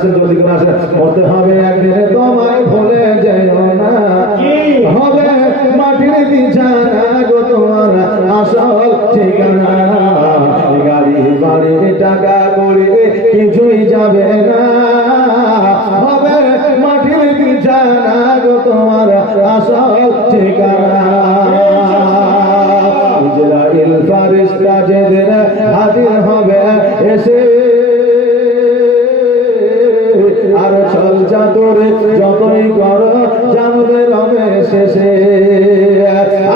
আসেন, জলদি করে আসেন। মরতে হবে একদিনে, তোমায় ভুলে যেও না। হবে মাটির বিছানা গো তোমার আসল ঠিকানা। গাড়ি বাড়ি টাকা করে কিছুই যাবে না। হবে মাটির বিছানা গো তোমার আসল ঠিকানা। ইসরাইল ফারিস্তা যেদিন হাজির হবে এসে, আর চল চাতুরে যতই করো জানবে রবে শেষে।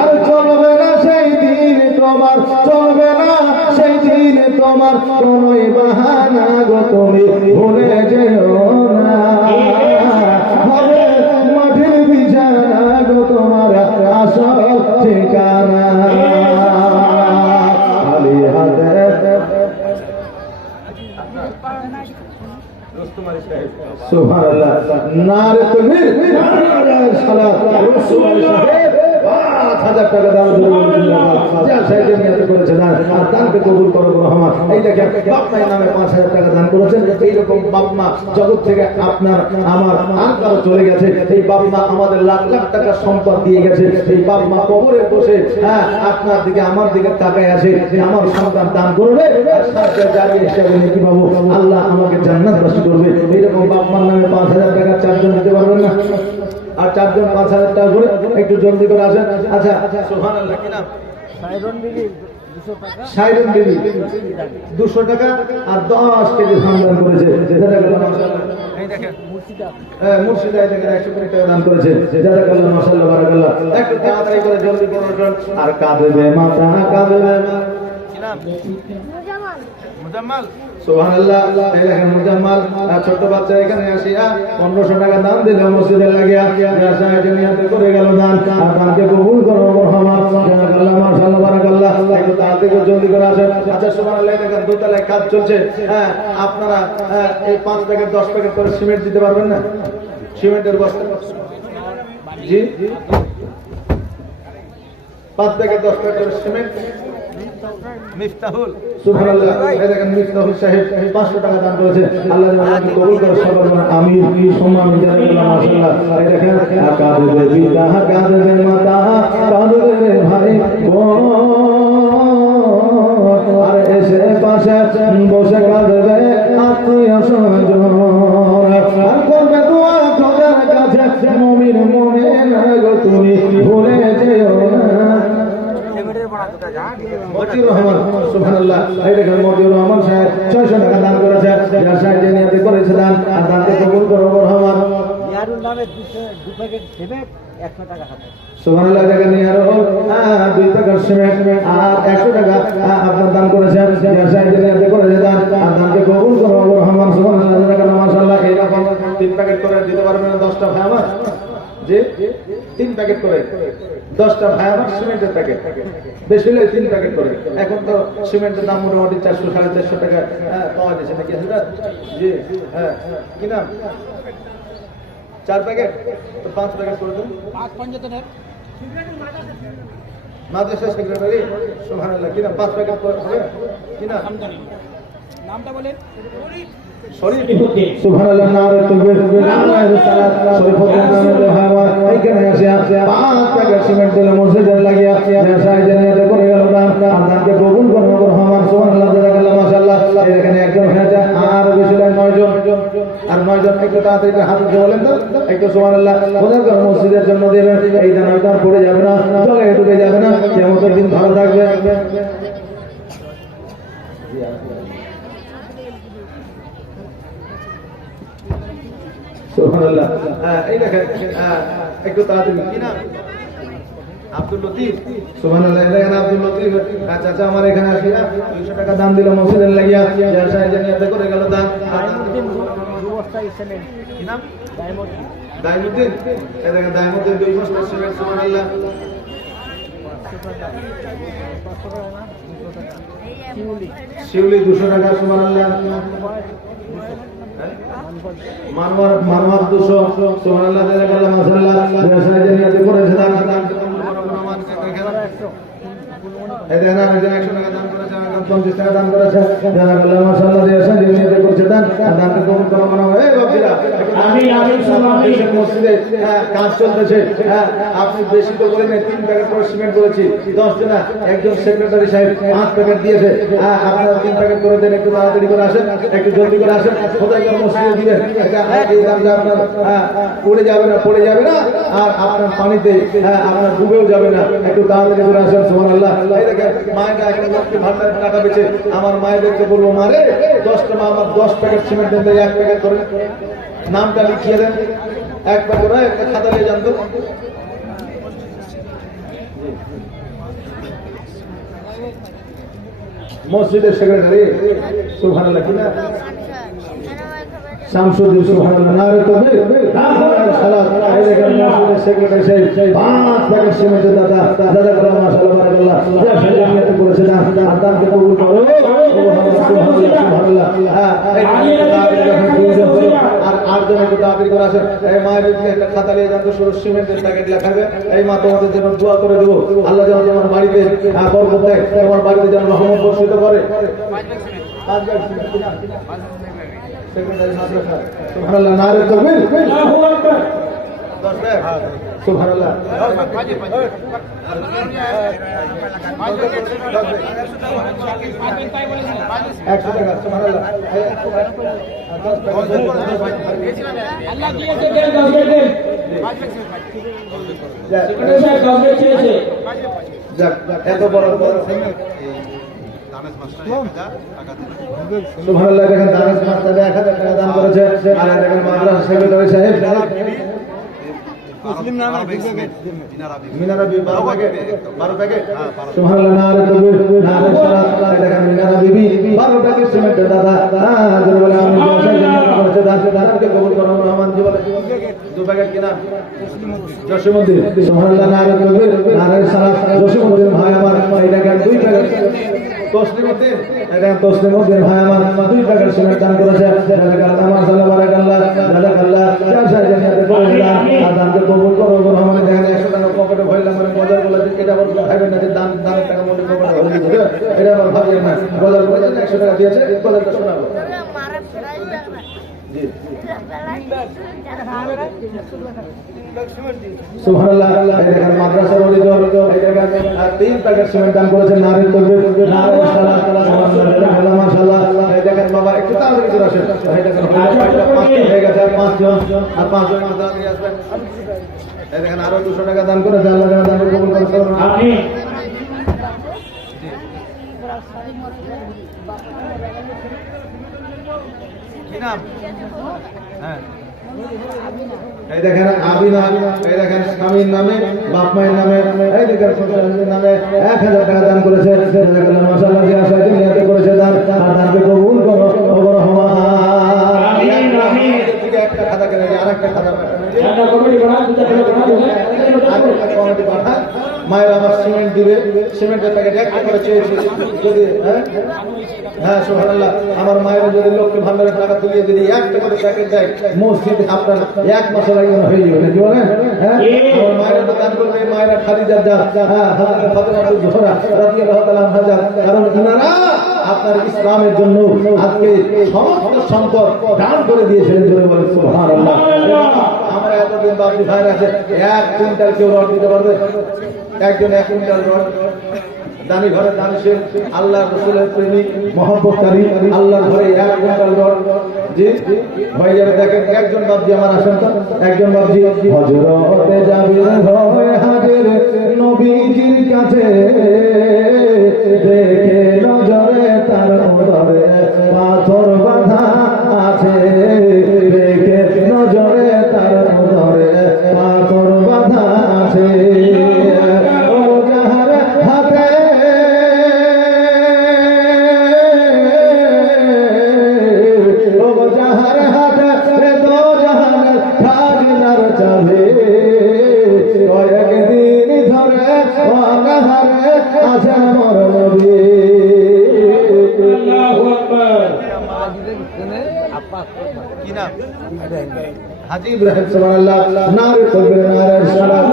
আর চলবে না সেই দিন তোমার, চলবে না সেই দিন তোমার কোনোই বাহানা গো তুমি ভুলে যেও না। হবে মাটির বিছানা গো তোমার আসল ঠিকানা। খালি হাতে সুবহানাল্লাহ, নারে তাকবীর, নারে সালাত, রাসূলুল্লাহ ৫,০০০ টাকা দাম যা সাইজে নিয়ত করেছে দান, আর দানকে কবুল করো রহমান। এই দেখেন বাপ মায়ের নামে ৫,০০০ টাকা দান করেছেন। এইরকম বাপ মা জগৎ থেকে আপনার আমার আর কারো চলে গেছে। এই বাপ মা আমাদের লাখ লাখ টাকা সম্পদ দিয়ে গেছে। এই বাপ মা কবরে বসে আপনার দিকে আমার দিকে তাকায় আসে যে আমার সন্তান দান করবে, জারিয়ে হিসাবে নাকি পাবো, আল্লাহ আমাকে জান্নাতবাসী করবে। এইরকম বাপ মার নামে ৫,০০০ টাকা চারজন দিতে পারবেন না? আর চারজন ৫,০০০ টাকা করে একটু জলদি করে আসেন। আচ্ছা, সুবহানাল্লাহ, কি নাম? সাইরন বিবি 200 টাকা আর 10 কেজি ধান দান করেছে। এই দেখেন মুর্শিদা থেকে 100 কোটি টাকা দান করেছে। জাযাকাল্লাহ, মাশাআল্লাহ, বারাকাল্লাহ। একটু তাড়াতাড়ি করে জলদি করে আর কাঁদবে মাথা, কাঁদবে মা। কি নাম? মুজাম্মাল। সুবহানাল্লাহ, এই দেখেন মুজাম্মাল ছোট বাচ্চা এখানে আসিয়া 1500 টাকা দান দিল মসজিদে লাগিয়া। সাহেব নিয়ত করে গেল দান, আর দানকে কবুল করো রহমান। জাযাকাল্লাহ, মাশাআল্লাহ, বারাকাল্লাহ। একটু তাড়াতাড়ি জলদি করে আসেন। আচ্ছা, সুবহানাল্লাহ, দেখেন দোতলায় কাজ চলছে। আপনারা এই 5 প্যাকেট 10 প্যাকেট করে সিমেন্ট দিতে পারবেন না? সিমেন্টের বস্তা, জি 5 প্যাকেট 10 প্যাকেট করে সিমেন্ট। মিফতাহুল, সুবহানাল্লাহ, এই দেখেন মিফতাহুল সাহেব 500 টাকা দান করেছে। আল্লাহ যেন কবুল করে সবার জন্য আমিন। কি সম্মান, জাযাকাল্লাহ, মাশাআল্লাহ। এই দেখেন কাঁদবে পিতা, কাঁদবে মাতা, কাঁদবে ভাই বোন, আর এসে পাশে বসে কাঁদবে আত্মীয় স্বজন। আর করবে দোয়া খোদার কাছে মুমিন মুমিনা গো তুমি ভুলে যেও না। মতিউর রহমান, সুবহানাল্লাহ, এই দেখেন মতিউর রহমান সাহেব 600 টাকা দান করেছে। যার সাহেব নিয়ত করেছে দান, আর দানকে কবুল করো রহমান। নিয়ারুল নামে 2 প্যাকেট সিমেন্ট 100 টাকা হাতে। সুবহানাল্লাহ, দেখেন নিয়ারুল 2 প্যাকেট সিমেন্ট আর 100 টাকা আপনার দান করেছে। যার সাহেব নিয়ত করেছে দান, আর দানকে কবুল করো রহমান। সুবহানাল্লাহ, জাযাকাল্লাহ, মাশাআল্লাহ। এইরকম 3 প্যাকেট করে দিতে পারবেন না? 10টা ভাই আমার, যে 3 প্যাকেট করে 10টা ভাই আমার সিমেন্টের প্যাকেট, বেশি হলে 3 প্যাকেট করে। এখন তো সিমেন্টের দাম মোটামুটি 400 450 টাকা পাওয়া যাচ্ছে নাকি? জি, হ্যাঁ। কি নাম? 4 প্যাকেট তো 5 প্যাকেট করে দেন। 5 পঞ্চায়েতের মাদ্রাসা সেক্রেটারি, সুবহানাল্লাহ, কি নাম? 5 প্যাকেট করে হবে। কি নাম? নামটা বলেন। শরীফুদ্দিন, সুবহানাল্লাহ, নারে তাকবীর, নারে সালাত। শরীফুদ্দিন নামে হাওয়া এইখানে আসে 5 প্যাকেট সিমেন্ট দিল মসজিদে লাগিয়া। যার সাহেব নিয়ত করে গেল দান, আর দানকে কবুল করো রহমান। সুবহানাল্লাহ, জাযাকাল্লাহ, মাশাআল্লাহ। এই এখানে একজন হয়েছে, আর বেশি নয় 9 জন। আর 9 জন একটু তাড়াতাড়ি হাত উঠে বলেন তো একটু সুবহানাল্লাহ। খোদার ঘর মসজিদের জন্য দেবেন। এই দান আর পড়ে যাবে না, জলে ডুবে যাবে না, কিয়ামতের দিন ভালো থাকবে। সুবহানাল্লাহ, এই দেখেন একটু তাড়াতাড়ি। কি নাম? আব্দুল লতিফ, সুবহানাল্লাহ, দেখেন আব্দুল লতিফ। আচ্ছা আচ্ছা, আমার এখানে আসিয়া 200 টাকা দান দিল মসজিদের লাগিয়া। যার সাহেব নিয়ত করে গেল দান। কি নাম? দাইমুদ্দিন, এই দেখেন দাইমুদ্দিন 2 বস্তা সিমেন্ট। সুবহানাল্লাহ, শিউলি 200 টাকা। সুবহানাল্লাহ, মানওয়ার 200। সুবহানাল্লাহ, জাযাকাল্লাহ, মাশাআল্লাহ। সাইজে নিয়ত করেছে দান, এই দেখেন আমি 100 টাকা দান করেছে, 50 টাকা দান করেছে। জাযাকাল্লাহ, মাশাআল্লাহ। সাইজে নিয়ত করেছে দান, আর দানকে কবুল করো। আমিন, আমিন, আমিন। দেশের মসজিদে কাজ চলতেছে, আপনি বেশি তো বলেন 3 প্যাকেট করে সিমেন্ট বলেছি, 10 জন না, একজন সেক্রেটারি সাহেব 5 প্যাকেট দিয়েছে, আপনারা 3 প্যাকেট করে দেন, একটু তাড়াতাড়ি করে আসেন, একটু জলদি করে আসেন, কোথায় কোন মসজিদে দিবেন, এটা এই দামটা আপনার পড়ে যাবে না, পড়ে যাবে না, আর আপনার পানিতে আপনার ডুবেও যাবে না, একটু তাড়াতাড়ি করে আসেন। সুবহানাল্লাহ। এই দেখেন মায়েরা এখন লক্ষ্মী ভান্ডারের টাকা বেঁচে, আমার মায়েদেরকে বলবো, মারে 10টা মা আমার 10 প্যাকেট সিমেন্ট দেন, 1 প্যাকেট করে নামটা লিখিয়ে দেন, 1 প্যাকেট করে একটা খাতা নিয়ে যান তো। মসজিদের সেক্রেটারি সুবহানাল্লাহ কিনা শামসুদ্দিন, সুবহানাল্লাহ, নারে তাকবীর, নারে সালাত। এই দেখেন মসজিদের সেক্রেটারি সাহেব 5 প্যাকেট সিমেন্টের দাদা করে মাশাআল্লাহ বারাকাল্লাহ, যা নিয়ত করেছে না, আর দানকে কবুল করো। সুবহানাল্লাহ, সুবহানাল্লাহ। আর 8 জন একটু তাড়াতাড়ি করে আসেন। এই মায়ের একটা খাতা নিয়ে যান তো, শুধু সিমেন্টের প্যাকেট লেখাবে। এই মা তোমাদের জন্য দোয়া করে দেবো, আল্লাহ যেন তোমার বাড়িতে বরকত দেয়, তোমার বাড়িতে যেন রহমত বর্ষিত করে। সুবহানাল্লাহ, নারে তাকবীর, আল্লাহু আকবার। সুবহানাল্লাহ। 100 টাকা। সুবহানাল্লাহ। আল্লাহ দিয়েছে, দেন, 10 দেন। সেক্রেটারি সাহেব 10 চেয়েছে। যাক, এত বড় বড় সুবহানাল্লাহ। দেখেন দানেশ মাস্টার 1000 টাকা দান করেছে, আর দেখেন মাদ্রাসা সেক্রেটারি সাহেব মিনারা বিবি 12 প্যাকেট। সুবহানাল্লাহ, নারে তাকবীর, নারে সালাত। দেখেন মিনারা বিবি 12 প্যাকেট সিমেন্টের দাদা, যারা বলে আমি করেছে, দানকে কবুল করো রহমান। জি বলে 2 প্যাকেট কিনা জসিমউদ্দিন। সুবহানাল্লাহ, নারে তাকবীর, নারে সালাত। জসিমউদ্দিন ভাই আমার, এই দেখেন 2 প্যাকেট। তসলিমউদ্দিন, এটা তসলিমউদ্দিন ভাই আমার 2 প্যাকেট সিমেন্ট দান করেছে। জাযাকাল্লাহ, মাশাআল্লাহ, বারাকাল্লাহ, জাযাকাল্লাহ। যা সাহায্য নিয়ে করে দিলাম, আর দানকে কবুল করো রহমান। দেখেন 100 টাকা পকেটে ভরলাম, মানে বাজার বলে এটা আবার ভাবেন না যে দানের টাকা মধ্যে পকেটে ভরে দিতে, এটা আবার ভাবেন না। বাজার বলে 100 টাকা দিয়েছে, বাজারটা শোনাবো। জি সুবহানাল্লাহ। এই দেখেন মাদ্রাসার অলিদর, এই দেখেন 3 প্যাকেট সিমেন্ট দান করেছে, নারে তাকবীর, নারে সালাত। সুবহানাল্লাহ, মাশাআল্লাহ। এই দেখেন বাবা একটু তাড়াতাড়ি করে আসেন। এই দেখেন 5টা হয়ে গেছে, আর 5 জন, আর 5 জন মাদ্রাসা নিয়ে আসবেন। এই দেখেন আরো 200 টাকা দান করেছে, আল্লাহ যেন দান কবুল করে। আমিন। কি নাম? হ্যাঁ, এই দেখেন আবিনা, এই দেখেন স্বামীর নামে, বাপ মায়ের নামে, এই দেখেন শ্বশুরের নামে 1000 টাকা দান করেছে। মাশাআল্লাহ, যে আশা নিয়ত করেছে দান, আর দানকে কবুল করো রহমান। আমিন, আমিন। একটা খাতা করে আরেকটা খাতা একটা কমিটি বানান, দুটো আরেকটা কমিটি পাঠান। মায়ের আমার সিমেন্ট দিবে, সিমেন্টের প্যাকেট 1 করে চেয়েছি যদি, হ্যাঁ সুবহানাল্লাহ। আমার মায়ের যদি লক্ষ্মী ভান্ডারের টাকা তুলিয়ে যদি 1 করে প্যাকেট দেয়, মসজিদ আপনার 1 মাসের আগে হয়ে যাবে, কি বলেন? হ্যাঁ, আমার মায়ের দান করবে, মায়েরা খাদিজা যা, হ্যাঁ, হযরত ফাতেমা জোহরা রাদিয়াল্লাহু তাআলা আনহা, কারণ ইনারা আপনার ইসলামের জন্য আজকে সমস্ত সম্পদ দান করে দিয়েছিলেন। জোরে বলেন সুবহানাল্লাহ। আমরা এতদিন বাপি ভাইরা আছে, 1 কুইন্টাল কেউ রড দিতে পারবে? একজন 1 কুইন্টাল রড দানি ঘরে দানিশে আল্লাহ রাসূলের প্রেমিক মহব্বতকারী, আল্লাহর ঘরে 1 কুইন্টাল রড। জি ভাই যাবে, দেখেন একজন বাপজি আমার আসেন তো, একজন বাপজি হযরতে জাবির হবে হাজির নবীজির কাছে, দেখে নজরে তার উদরে পাথর বাঁধা আছে, দেখে নজরে তার উদরে পাথর বাঁধা আছে। হাজী ইব্রাহিম সুবহানাল্লাহ, নারে তাকবীর, নারে সালাত।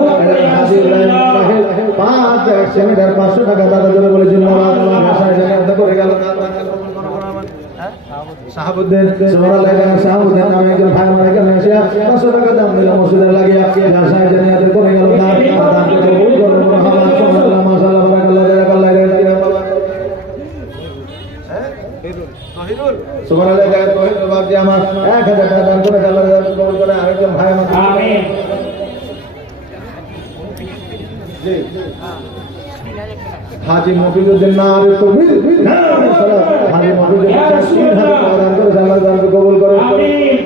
হাজী ইব্রাহিম সাহেব 5 সেমিনার 500 টাকা দাদা জোরে বলে জিন্নাত। আশায় জান্নাত করে গেল। শাহাবুদ্দিন সুবহানাল্লাহ, শাহাবুদ্দিন নামে একজন ভাই আমার এখানে এসে 500 টাকা দাম দিল মসজিদে লাগিয়ে যা সাহায্য নিয়ে করে গেল দান দানকে কবুল করো সুবহানাল্লাহ মাশাআল্লাহ বারাকাল্লাহ জাযাকাল্লাহ সুবহানাল্লাহ তহিদুল বাবজি আমার 1000 টাকা দান করে আল্লাহ কবুল করে আরেকজন ভাই আমার আমিন জি হাজী মফিজউদ্দিন নারে তাকবীর হাজী মফিজউদ্দিন 3000 টাকা দান করে আল্লাহ দানকে কবুল করে আমিন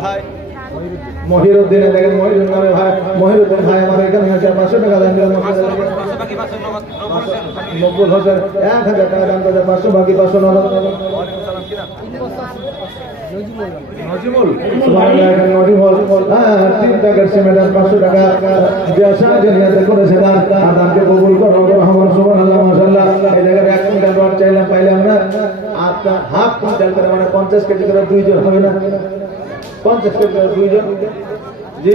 ভাই মহিরউদ্দিন দেখেন মহিরউদ্দিন ভাই মহিরউদ্দিন ভাই আমার এখানে আছে 500 টাকা দান দিলেন বাকি 90 হাজার 1000 টাকা দান করে 500 বাকি 500 নজিমুল নজিমুল হ্যাঁ 3 টাকার সিমেন্ট 500 টাকা যে সাহায্য নিয়ে করেছে দান দানকে কবুল করো রহমান সুবহানাল্লাহ মাশাআল্লাহ এই জায়গায় 1 কুইন্টাল রড চাইলাম পাইলাম না আপনার হাফ কুইন্টাল করে মানে 50 কেজি করে দুইজন হবে না 50 কেজি করে দুইজন জি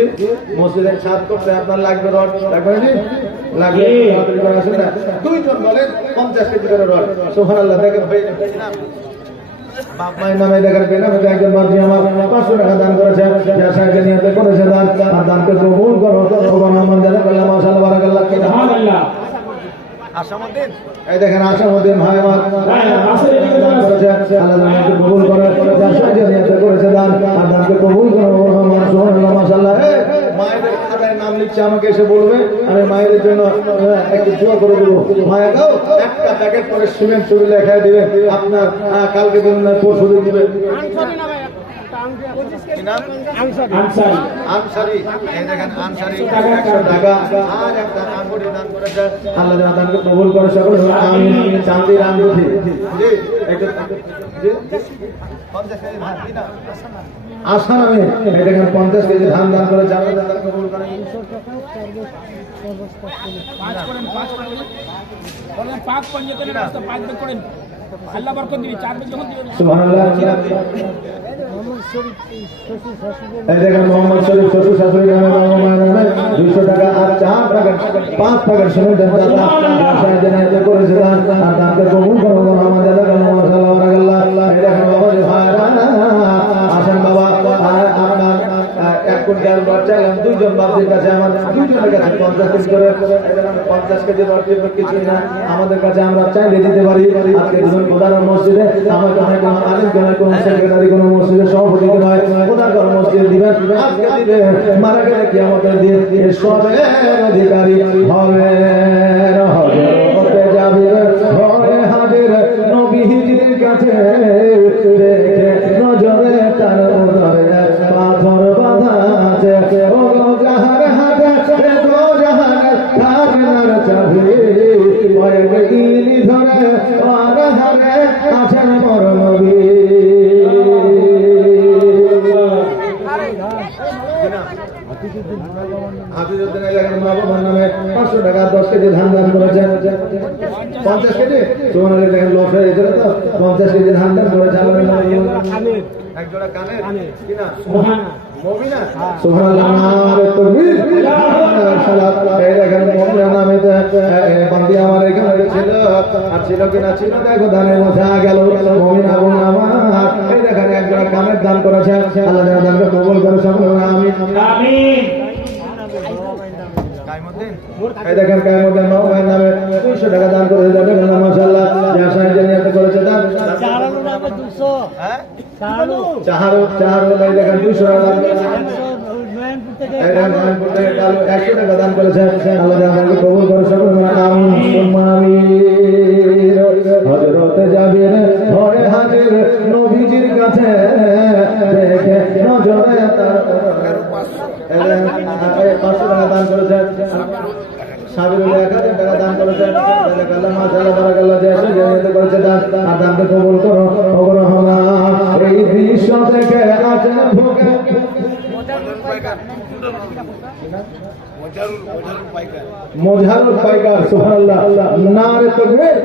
মসজিদের ছাদ করতে আপনার লাগবে রড লাগবে জি লাগবে রড আসে না দুইজন বলেন 50 কেজি করে রড সুবহানাল্লাহ দেখেন ভাই বাপ মায়ের নামে দেখেন বেনামে একজন বাজি আমার 500 টাকা দান করেছে যা সাহায্য নিয়ে করেছে দান আর দানকে কবুল করো রহমান জাযাকাল্লাহ মাশাআল্লাহ বারাকাল্লাহ সুবহানাল্লাহ আশামুদ্দিন এই দেখেন আশামুদ্দিন ভাই আমার করেছে আল্লাহ দানকে কবুল করে যা সাহায্য নিয়ে করেছে দান আর দানকে কবুল করো রহমান সুবহানাল্লাহ মাশাআল্লাহ মায়েদের খাতায় নাম লিখছে আমাকে এসে বলবে আমি মায়েদের জন্য একটু দোয়া করে দেবো মায়েরাও একটা প্যাকেট করে সিমেন্ট ছবি লেখা দিবে আপনার কালকে দিন না পরশু দিন দিবে আনসারি এই দেখেন আনসারি 100 টাকা আর একটা আঙ্গুরি দান করেছে আল্লাহ দানকে কবুল করে সকলে আমিন চাঁদির আঙ্গুরি জি একটু জি 50 কেজি ধান দিনা আসান আমি এই দেখেন 50 কেজি ধান দান করে জানা দান কবুল করে 5 করেন বলেন 5 পঞ্জতের রাস্তা 5 বের করেন আল্লাহ বরকত দিবে 4 বের যখন দিবেন সুবহানাল্লাহ এই দেখেন মোহাম্মদ শরীফ শ্বশুর শাশুড়ি নামে নামে 200 টাকা আর 4 টাকা 5 টাকা সিমেন্ট দাতা সাহায্য নিয়ে করেছে দান আর দানকে কবুল করো রহমান জাযাকাল্লাহ মাশাআল্লাহ বারাকাল্লাহ এই দেখেন বাবা আসেন বাবা আপনার 1 কুইন্টাল রড চাইলাম দুইজন বাবুদের কাছে আমার দুইজনের কাছে 50 কেজি করে 50 কেজি রড দিতে কিছু না আমাদের কাছে আমরা চাইলে দিতে পারি আজকে দুজন খোদার মসজিদে আমার কাছে কোনো আলেম কোন সেক্রেটারি কোন মসজিদের সভাপতি নয় খোদার মসজিদে দিবেন আজকে দিবে মারা গেলে কিয়ামতের দিন এর সবের অধিকারী হবে হতে যাবে ঘরে হাজির নবীজির কাছে দেখে নজরে তার উদরে পাথর বাঁধা আছে ও জাহার হাতে ও জাহার খাজনার চাবি কয়েক ইনি ধরে আর হারে আছেন বড় নবী হাফিজউদ্দিন এলাকার মা বাবার নামে 500 টাকা 10 কেজি ধান দান করেছেন 50 কেজি সুবহানাল্লাহ দেখেন লস হয়ে গেছে তো 50 কেজি ধান দান করেছে আল্লাহ এক জোড়া কানের কি না মুমিনা সুবহানাল্লাহ নারে তাকবীর সালাত এই দেখেন মুমিনা নামে বান্দি আমার এখানে ছিল আর ছিল কিনা ছিল দেখো ধানের মধ্যে গেল মুমিনা বোন আমার এই দেখেন এক জোড়া কানের দান করেছে আল্লাহ দানকে কবুল করে সকলে আমিন আমিন এই দেখেন কায়মুদ্দিন ভাই নামে 200 টাকা দান করে দেন মাশাআল্লাহ যা সাহায্য নিয়ে করেছে দান চাহারো নামে 200 হ্যাঁ চাহারো এই দেখেন 200 টাকা দান এই দেখেন নয়নপুর থেকে কালো 100 টাকা দান করেছে আল্লাহ দানকে কবুল করে সকলে আমিন আমিন হযরত জাবির ঘরে হাজির নবীজির কাছে দেখে নজরে তার 500 টাকা দান করেছে সাবিরুল 1000 টাকা দান করেছে আল্লাহ মাশাআল্লাহ বারাকাল্লাহ দেশে জানিয়ে করেছে দান আর দানকে কবুল করো ও রহমান এই দৃশ্য থেকে আছেন ভোগে মোজারুল পাইকার সুবহানাল্লাহ নারে তাকবীর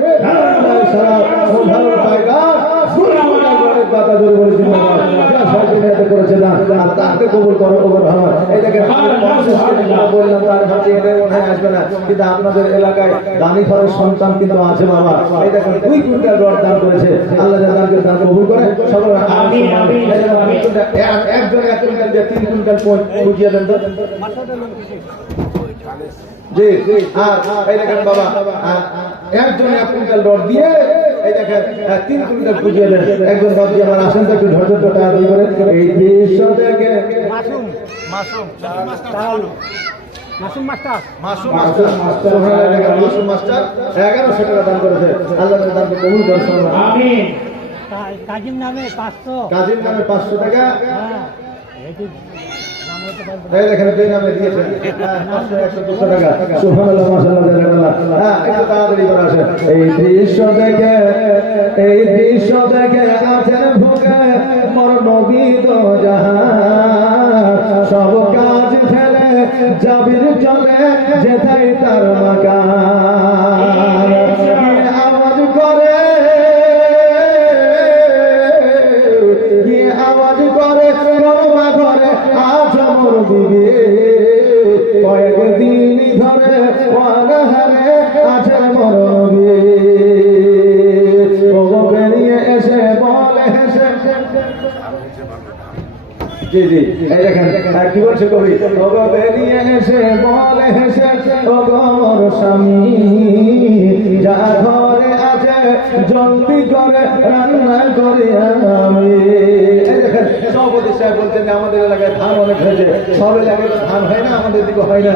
নারে সালাত মোজারুল পাইকার সুবহানাল্লাহ কথা জোরে বলে জিন্দাবাদ যা সাহায্য নিয়ে করেছে দান আর তাকে কবুল করো ওগো রহমান এই দেখেন বললাম তার হাতে এনে মনে হয় আসবে না কিন্তু আপনাদের এলাকায় দানি ঘরের সন্তান কিন্তু আছে বাবা এই দেখেন 2 কুইন্টাল রড দান করেছে আল্লাহ যাদেরকে দান কবুল করে সকলে আমিন আমিন একজন 1 কুইন্টাল দিয়ে 3 কুইন্টাল বুঝিয়ে দেন তো জি আর এই দেখেন বাবা একজন 1 কুইন্টাল রড দিয়ে এই দেখেন 3 কুইন্টাল বুঝিয়ে দেন একজন বাবজি আমার আসেন তো একটু ঝরঝর টাকা দিয়ে করে এই দৃশ্য থেকে মাসুম মাস্টার মাসুম মাস্টার 1100 টাকা দান করেছে আল্লাহ তাআলা দানকে কবুল করুন আমিন কাজিম নামে 500 কাজীর নামে 500 টাকা এই দেখেন এই নামে দিয়েছেন 500 100 টাকা সুবহানাল্লাহ মাশাআল্লাহ জাযাকাল্লাহ হ্যাঁ একটু তাড়াতাড়ি করে আসেন এই দৃশ্য দেখে আছেন ভুগে মোর নবী দো জাহান সব কাজ ফেলে জাবির চলে যেথায় তার মাকান আওয়াজ করে করবা ঘরে আজ মোর বিবে কয়েকদিন ধরে অনাহারে আছে মোর বিবে ও বেরিয়ে এসে বলে হেসে জি জি এই দেখেন কি বলছে কবি ও বেরিয়ে এসে বলে হেসে ও মোর স্বামী যা ঘরে আছে জলদি করে রান্না করে আমি সভাপতি সাহেব বলছেন যে আমাদের এলাকায় ধান অনেক হয়েছে সব এলাকায় ধান হয় না আমাদের দিকে হয় না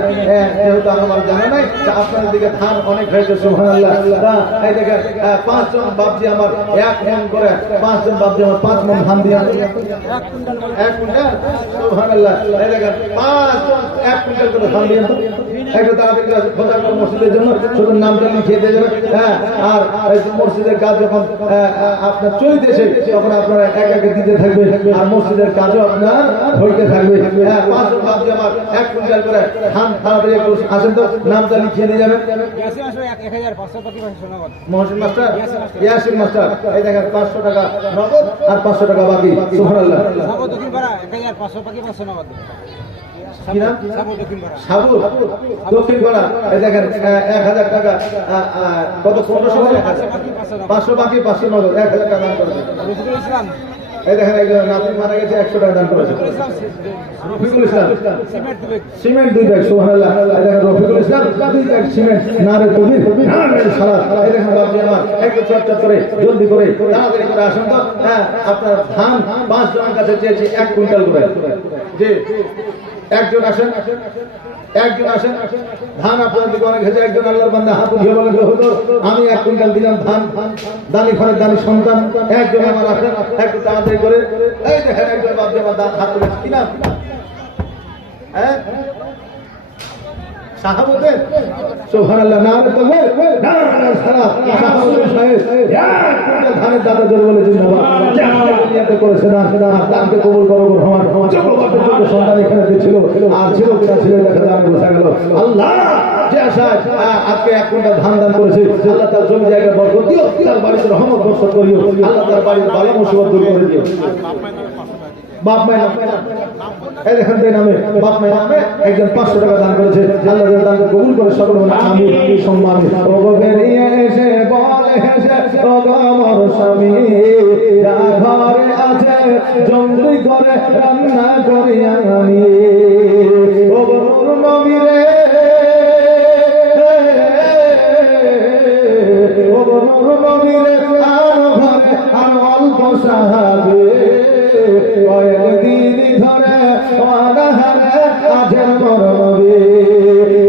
যেহেতু আমার জানা নাই আপনাদের দিকে ধান অনেক হয়েছে সুবহানাল্লাহ এই দেখেন 5 জন বাবজি আমার 1 মন করে 5 জন বাবজি আমার 5 মন ধান দিয়ে 1 কুইন্টাল সুবহানাল্লাহ এই দেখেন 5 জন 1 কুইন্টাল করে ধান দিয়ে একটা তাড়াতাড়ি খোঁজা করে মসজিদের জন্য শুধু নামটা লিখিয়ে দিয়ে যাবেন হ্যাঁ আর মসজিদের কাজ যখন আপনার চলতেছে তখন আপনারা একে দিতে থাকবে আর মসজিদের কাজও আপনার হইতে থাকবে হ্যাঁ 5 জন বাবজি আমার 1 কুইন্টাল করে ধান তাড়াতাড়ি একটু আসেন তো নামটা লিখিয়ে দিয়ে যাবেন 1500 টাকা শোনাবো মহসিন মাস্টার ইয়াসিন মাস্টার এই দেখেন 500 টাকা নগদ আর 500 টাকা বাকি সুবহানাল্লাহ সাবো দক্ষিণ পাড়া 1500 টাকা শোনাবো কি নাম সাবু দক্ষিণ পাড়া এই দেখেন 1000 টাকা কত 1500 500 বাকি 500 নগদ 1000 টাকা দান করেছে রফিকুল ইসলাম এই দেখেন একজন নাতি মারা গেছে 100 টাকা দান করেছে রফিকুল ইসলাম সিমেন্ট 2 ব্যাগ সুবহানাল্লাহ এই দেখেন রফিকুল ইসলাম 2 ব্যাগ সিমেন্ট নারে তকবীর নারে সালাত এই দেখেন বাবজি আমার একটু চটচট করে জলদি করে তাড়াতাড়ি করে আসুন তো হ্যাঁ আপনার ধান 5 জনের কাছে চেয়েছি 1 কুইন্টাল করে জি একজন আসেন ধান আপনার দিকে অনেক হয়েছে একজন আল্লাহর বান্দা হাত উঠিয়ে বলেন হতো আমি 1 কুইন্টাল দিলাম ধান দানি ঘরের দানি সন্তান একজন আমার আসেন একটু তাড়াতাড়ি করে এই দেখেন একজন বাবজি আমার হাত তুলেছে কি নাম হ্যাঁ সাহাবতের সুবহানাল্লাহ নারে তাকবীর নারে সালাত সাহাবতের সাহেব ধানের দাদা জোরে বলে জিন্দাবাদ নিয়ত করেছে না দানকে কবুল করো রহমান যত সন্তান এখানে ছিল আর ছিল কিনা ছিল দেখা জানা বোঝা গেল আল্লাহ যে আশায় আজকে 1 কুইন্টাল ধান দান করেছে আল্লাহ তার জমি জায়গা বরকত দিও তার বাড়িতে রহমত বর্ষণ করিও আল্লাহ তার বাড়ির বালা মুসিবত দূর করে দিও বাপ মায়ের এই দেখেন এই নামে বাপ মায়ের নামে একজন 500 টাকা দান করেছে আল্লাহ তার দানকে কবুল করে সকল বলে আমিন সম্মান ও বেরিয়ে এসে বলে হেসে ও আমার স্বামী যা ঘরে আছে জলদি করে রান্না করি আমি ও নূর নবী রে ও নূর নবী রে আর ঘরে আর অল্প সাহাবে কয়েকদিন ধরে অনাহারে আছেন মোর নবী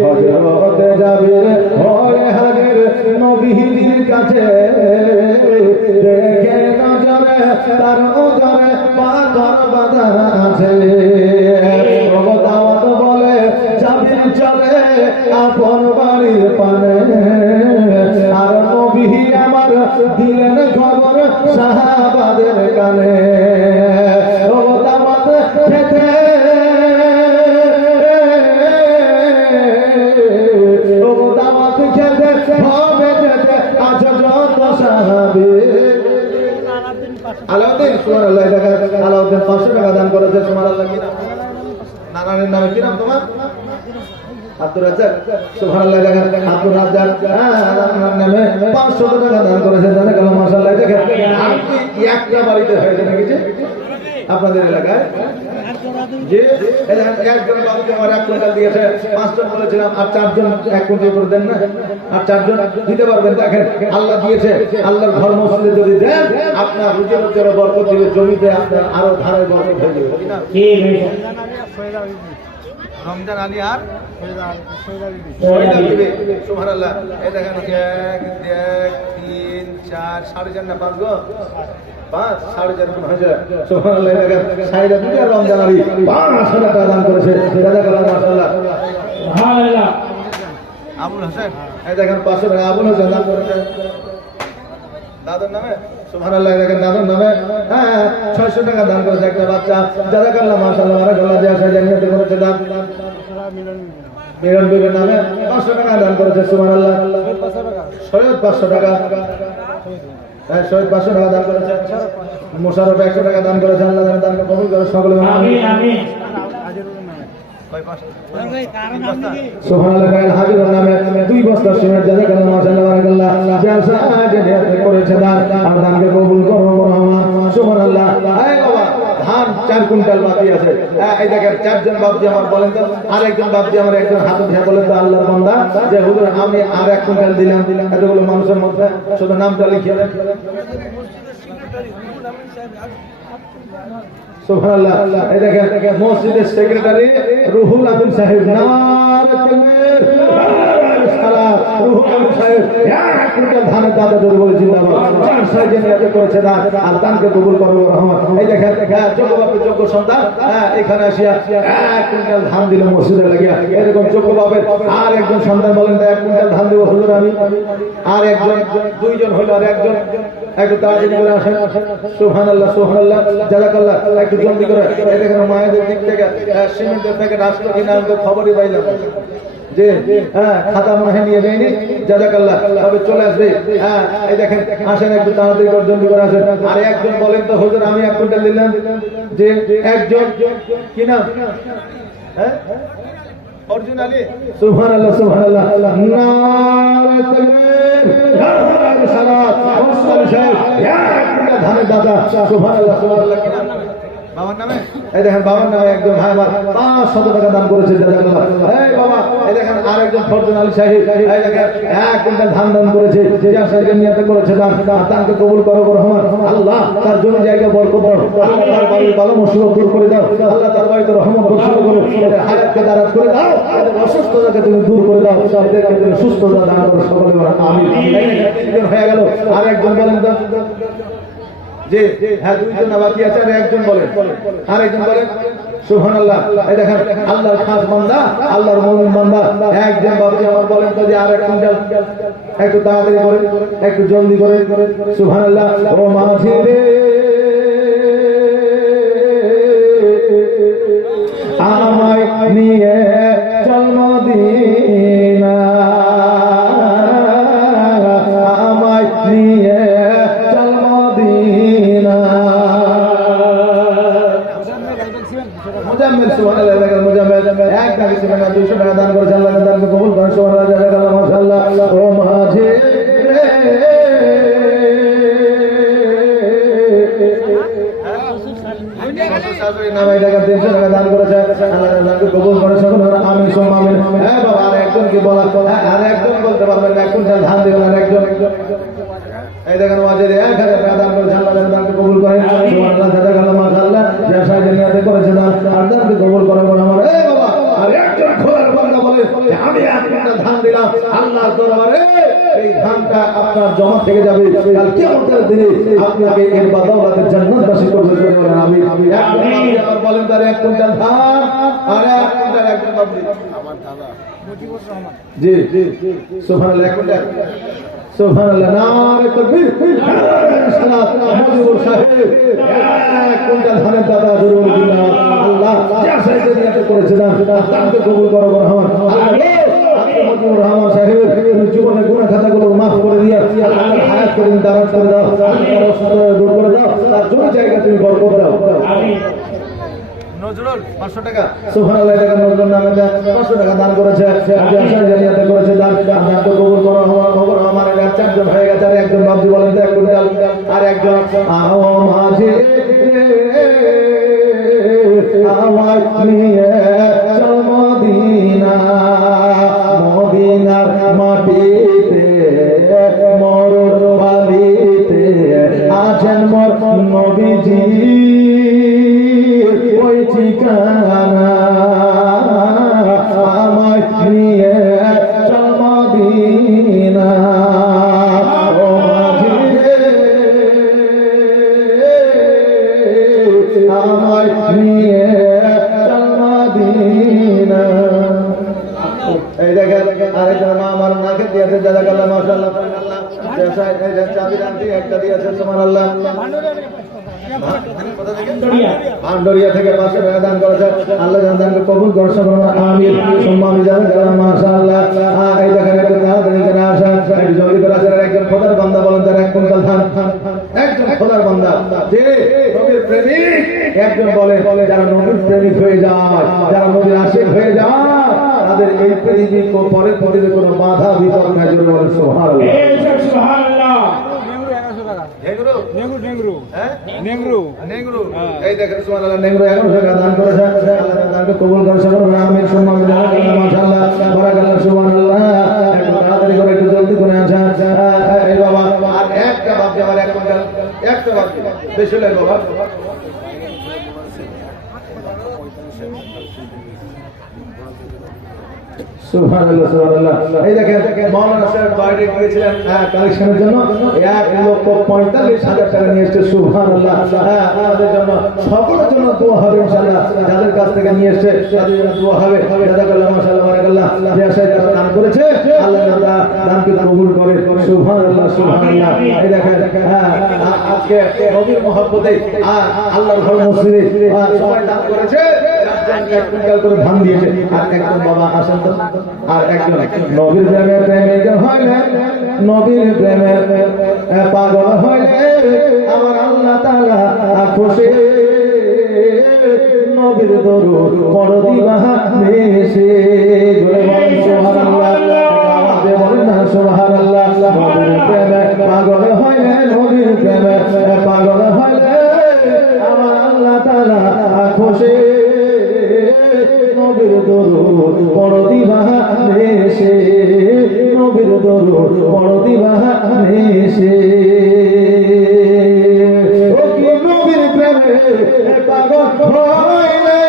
হযরতে জাবির হয় হাজির নবীর কাছে দেখে নজরে তার উদরে পাথর বাঁধা আছে দাওয়াত বলে জাবির চলে আপন বাড়ির পানে আর নবী আমার দিলেন খবর সাহাবাদের কানে আলাউদ্দিন সুবহানাল্লাহ। কি নাম? নানার নামে কি নাম তোমার? আব্দুর রাজ্জাক। সুবহানাল্লাহ। আব্দুর রাজ্জাক নানার নামে 500 টাকা দান করেছে। জাযাকাল্লাহ মাশাআল্লাহ। দেখেন আপনি একটা বাড়িতে হয়েছে নাকি যে আপনাদের এলাকায় যে একজন বাবুকে আমার 1 কুইন্টাল দিয়েছে, 5 জন বলেছিলাম আর 4 জন 1 কুইন্টাল করে দেন না, আর 4 জন দিতে পারবেন। দেখেন আল্লাহ দিয়েছে, আল্লাহর ঘর মসজিদে যদি দেন আপনার রুজির মধ্যে বরকত দিবে, জমিতে আপনার আরো ধারে বরকত হয়ে যাবে। রমজান আলী আর সুবহানাল্লাহ। এই দেখেন 1 2 3 4 4.5 না 5 গো 5 4.5 হয়েছে। সুবহানাল্লাহ। দেখেন সাইদা দুইটা রমজান আলী 500 টাকা দান করেছে। জাযাকাল্লাহ মাশাআল্লাহ। সুবহানাল্লাহ। আবুল হোসেন এই দেখেন 500 টাকা আবুল হোসেন দান করেছে দাদার নামে। সুবহানাল্লাহ। দেখেন দাদার নামে 600 টাকা দান করেছে একটা বাচ্চা। জাযাকাল্লাহ মাশাআল্লাহ। বারাকাল্লাহ। যে আশা জান্নাতে করেছে দান। মিলন বিবির নামে 500 টাকা দান করেছে। সুবহানাল্লাহ। সৈয়দ 500 টাকা, সৈয়দ 500 টাকা দান করেছে। মোশাররফ 100 টাকা দান করেছে। আল্লাহ যেন দানকে কবুল করে সকলে আমিন আমিন। সুবহানাল্লাহ। হাজিরের নামে 2 বস্তা সিমেন্ট। জাযাকাল্লাহ মাশাআল্লাহ। বারাকাল্লাহ। যে আশা জান্নাতে করেছে দান আর দানকে কবুল করো রহমান। সুবহানাল্লাহ। এই বাবা ধান 4 কুইন্টাল বাকি আছে। এই দেখেন 4 জন বাপজি আমার বলেন তো, আরেকজন বাপজি আমার একজন হাত উঠিয়ে বলেন তো আল্লাহর বান্দা যে হুজুর আমি আর 1 কুইন্টাল দিলাম। এতগুলো মানুষের মধ্যে শুধু নামটা লিখিয়ে দেন। সুবহানাল্লাহ। এই দেখেন মসজিদের সেক্রেটারি রুহুল আমিন সাহেব। নারে তাকবীর, নারে সালাত। রুহুল আমিন সাহেব 1 কুইন্টাল ধানের দাদা যদি বলে জিন্দাবাদ। চার সাইজে নিয়ে করেছে দান আর দানকে কবুল করো রহমান। এই দেখেন যোগ্য বাপের যোগ্য সন্তান এখানে আসিয়া 1 কুইন্টাল ধান দিল মসজিদে লাগিয়া। এরকম যোগ্য বাপের আর একজন সন্তান বলেন 1 কুইন্টাল ধান দেব হুজুর আমি। আর একজন 2 জন হইল, আর একজন একটু তাড়াতাড়ি করে আসেন। সুবহানাল্লাহ সুবহানাল্লাহ। জাযাকাল্লাহ। একটু জলদি করে। এই দেখেন মায়েদের দিক থেকে সিমেন্টের প্যাকেট আসলো কিনা আমি তো খবরই পাইলাম যে খাতা মনে হয় নিয়ে যায়নি। জাযাকাল্লাহ। তবে চলে আসবে। এই দেখেন আসেন একটু তাড়াতাড়ি করে জলদি করে আসেন। আর একজন বলেন তো হুজুর আমি 1 কুইন্টাল দিলাম যে একজন কি নাম? অর্জুন আলী। সুবহানাল্লাহ সুবহানাল্লাহ। নারে তাকবীর, নারে সালাত। ওসমান সাহেব 1 কুইন্টাল ধানের দাদা। সুবহানাল্লাহ সুবহানাল্লাহ। বাবার নামে এই দেখেন বাবার নামে একজন ভাই আমার 500 টাকা দান করেছে। জাযাকাল্লাহ। এই বাবা এই দেখেন আরেকজন ফরজুন আলী সাহেব এই দেখেন 1 কুইন্টাল ধান দান করেছে। যে সাহেব নিয়ত করেছে দান, দানকে কবুল করো রহমান। আল্লাহ তার জমি জায়গা বরকত দাও। আল্লাহ তার বাড়ির ভালো মুসিবত দূর করে দাও। আল্লাহ তার বাড়িতে রহমত বর্ষণ করো। হায়াতকে দারাজ করে দাও। অসুস্থতাকে তুমি দূর করে দাও। তাদেরকে তুমি সুস্থতা দান করো সকলে আমিন। তিনজন হয়ে গেল। আর একজন বলেন তো যে 2 জন বাকি আছে। আর একজন বলেন, আর একজন বলেন। সুবহানাল্লাহ। এই দেখেন আল্লাহর খাস বান্দা, আল্লাহর মুমিন বান্দা একজন বাপজি আমার বলেন তো যে আর 1 কুইন্টাল। একটু তাড়াতাড়ি করে, একটু জলদি করে। সুবহানাল্লাহ। ও মাঝি রে আমায় নিয়ে চল মদিনা, আমায় নিয়ে চল মদিনা। মুজাম্মিল। সুবহানাল্লাহ। মুজাম্মিল 1 টাকা সিমেন্ট 200 টাকা দান করেছে। আল্লাহ দানকে কবুল করেন। সুবহানাল্লাহ। জাযাকাল্লাহ মাশাআল্লাহ। ও মাঝি রে নামে টাকা 300 টাকা দান করেছে। আল্লাহ দানকে কবুল করে সকলে আমিন সুম্মা আমিন। বাবা আর একজন কি বলা, আর একজন বলতে পারবেন 1 কুইন্টাল ধান দিবেন। আর একজন এই দেখেন ওয়াজের 1000 টাকা দান করেছে। আল্লাহ দানকে কবুল করে। সুবহানাল্লাহ। জাযাকাল্লাহ মাশাআল্লাহ। যে সাইজে নিয়ত করেছে দান আর দানকে কবুল করে আমার। এই বাবা আর একজন খোলার বান্দা বলে আমি 1 কুইন্টাল ধান দিলাম আল্লাহর দরবারে। এই ধানটা আপনার জমা থেকে যাবে। কাল কিয়ামতের দিনে আপনাকে এর বদৌলতে জান্নাতবাসী করবে। আমিন আমিন। একজন বলেন তার 1 কুইন্টাল ধান আর 1 কুইন্টাল একজন বাবজি আমার দাদা মুজিবুর রহমান। জি সুবহানাল্লাহ। 1 কুইন্টাল। সুবহানাল্লাহ। নারে তাকবীর, নারে সালাত। মুজিবুর সাহেব 1 কুইন্টাল ধানের দাদা। জুরুল্লাহ। আল্লাহ যা সাইজে নিয়ত করেছে দান দানকে কবুল করো রহমান। মুজিবুর রহমান সাহেব জীবনের গুনাহ খাতাগুলো মাফ করে দিয়ে আল্লাহর হায়াত করে দারাজ করে দাও। আল্লাহর অসুস্থতা দূর করে দাও। তার জমি জায়গা তুমি বরকত দাও। আমিন। নজরুল 500 টাকা সুবহানাল্লাহ। এই দেখেন নজরুল নামে 500 টাকা দান করেছে। আজকে আসার জানিয়াতে করেছে দান। দান তো কবুল করো আমার চারজন হয়ে গেছে। আর একজন বাবজি বলেন তো 1 কুইন্টাল। আর একজন মাঝে আমায় নিয়ে চল মদিনা, মদিনার মাটিতে মরর বালিতে আছেন মোর নবীজি ওই ঠিকানা, আমায় নিয়ে চল মদিনা। ও মাঝি আমায় নিয়ে চল মদিনা। এই দেখেন আরেকজন মা আমার নাকে দিয়েছে জাযাকাল্লাহ মাশাআল্লাহ চাবি রাখছি একটা দিয়েছে সুবহানাল্লাহ। ভান্ডরিয়া থেকে 500 টাকা দান করেছে। আল্লাহ যেন দানকে কবুল করে সকল আমিন সুম্মা আমিন জাযাকাল্লাহ মাশাআল্লাহ। এই দেখেন একটু তাড়াতাড়ি করে আসেন, একটু জলদি করে আসেন। একজন খোদার বান্দা বলেন তার 1 কুইন্টাল ধান। একজন খোদার বান্দা যে নবীর প্রেমিক, একজন বলে যারা নবীর প্রেমিক হয়ে যায়, যারা নবীর আশিক হয়ে যায়, তাদের এই পৃথিবী পরের পৃথিবীতে কোনো বাধা বিপদ নাই। জোরে বলেন সুবহানাল্লাহ। সুবহানাল্লাহ। এই দেখেন সুবহানাল্লাহ নেংরু 1100 টাকা দান করেছে। আল্লাহ তাআলা কবুল করে সকল আমিন সুম্মা আমিন মাশাআল্লাহ বারাকাল্লাহ সুবহানাল্লাহ। একটু তাড়াতাড়ি করে একটু জলদি করে আসেন। এই বাবা আর একটা বাপ আমার 1 কুইন্টাল, একটা বাপ বেশি লাগে বাবা। সুবহানাল্লাহ সুবহানাল্লাহ। এই দেখেন মাওলানা সাহেব বাইরে গিয়েছিলেন কালেকশনের জন্য 1,45,000 টাকা নিয়ে এসেছে। সুবহানাল্লাহ। আমাদের জন্য সকলের জন্য দোয়া হবে ইনশাআল্লাহ। যাদের কাছ থেকে নিয়ে এসেছে তাদের জন্য দোয়া হবে। জাযাকাল্লাহ মাশাআল্লাহ বারাকাল্লাহ। যে আশায় তারা দান করেছে আল্লাহ তাআলা দানকে কবুল করে। সুবহানাল্লাহ সুবহানাল্লাহ। এই দেখেন আজকে নবীর মহব্বতে আল্লাহর ঘর মসজিদে সবাই দান করেছে। 1 কুইন্টাল করে ধান দিয়েছে। আর একজন বাবা আসেন তো, আর একজন নবীর প্রেমে প্রেমিক হইলে, নবীর প্রেমে পাগল হইলে আমার আল্লাহ তাআলা খুশি। নবীর দরুদ পড় দিবাহা বেশি। জোরে বলেন সুবহানাল্লাহ। আওয়াজে বলেন না সুবহানাল্লাহ। নবীর প্রেমে পাগল হইলে, নবীর প্রেমে পাগল হইলে আমার আল্লাহ তাআলা খুশি। নবীর দরুদ পড় দিবাহা বেশি, নবীর দরুদ পড় দিবাহা বেশি। ও কি নবীর প্রেমে পাগল হইলে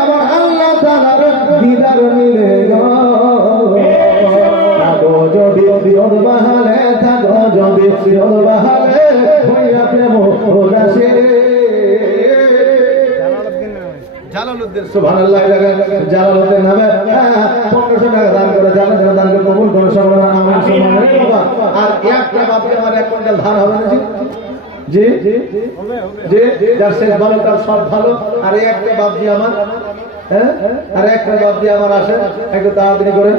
আমার আল্লাহ তাআলার দিদার মিলে গো। যদি দিয়র বাহালে থাকো, যদি দিয়র বাহালে হইয়া প্রেম উদাসী। জালালউদ্দিন সুবহানাল্লাহ। জালালউদ্দিন নামে 1500 টাকা দান করে। জালালউদ্দিন দানকে কবুল করে সকল আমিন সুম্মা আমিন বাবা। আর একটা বাপকে আমার 1 কুইন্টাল ধান হবে না জি? জি জি যার শেষ ভালো তার সব ভালো। আর এই একটা বাপজি আমার, হ্যাঁ, আর একটা বাপজি আমার আসে, একটু তাড়াতাড়ি করে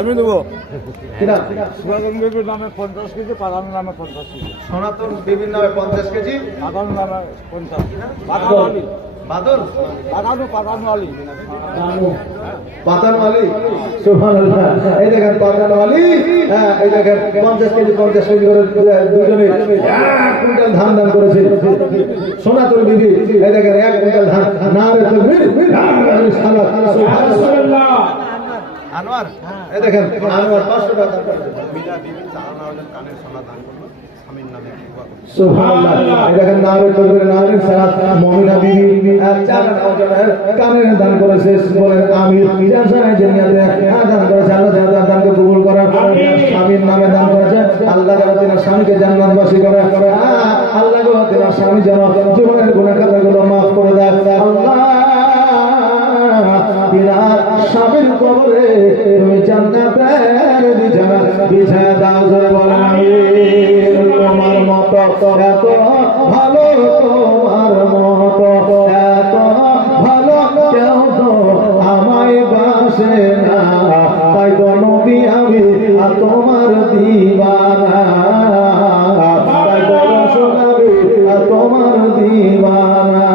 আমি দেবো কিনা। সনাতন বিবির নামে 50 কেজি, পাতান নামে 50 কেজি। সনাতন বিবির নামে 50 কেজি, পাতান নামে 50। পাতান আলী, বাদল পাতান আলী, পাতান আলী। সুবহানাল্লাহ। এই দেখেন পাতান আলী, এই দেখেন 50 কেজি করে দুজনে 1 কুইন্টাল ধান দান করেছে। সনাতন বিবি এই দেখেন 1 কুইন্টাল ধান। নারে তাকবীর, নারে সালাত। সুবহানাল্লাহ। আনোয়ার এই দেখেন আনোয়ার 500 টাকা দান করেছে। মিলা বিবি চালানা হলেন কানের সোনা দান করলো স্বামীর নামে। সুবহানাল্লাহ। এই দেখেন নারে তাকবীর, নারে সালাত। মুমিনা বিবি কানের দান করেছে। বলেন আমিন। জাসায় জান্নাতে দান করেছে। আল্লাহ তাআলা দানকে কবুল করে। স্বামীর নামে দান করেছে। আল্লাহ তাআলা তার স্বামীকে জান্নাতবাসী করে। আল্লাহ তাআলা স্বামী যেন জীবনের গুনাহ খাতাগুলো maaf করে দেয়। আল্লাহ বিরাট স্বামীর কবরে তুমি জান্নাতের বিছানা বিছায়া দাও। জোরে বলেন আমিন। তোমার মত এত ভালো, তোমার মত এত ভালো কেউ তো আমায় বাসে না। তাই তো নবী আমি তোমার দিওয়ানা, তাই তো রাসূল আমি তোমার দিওয়ানা।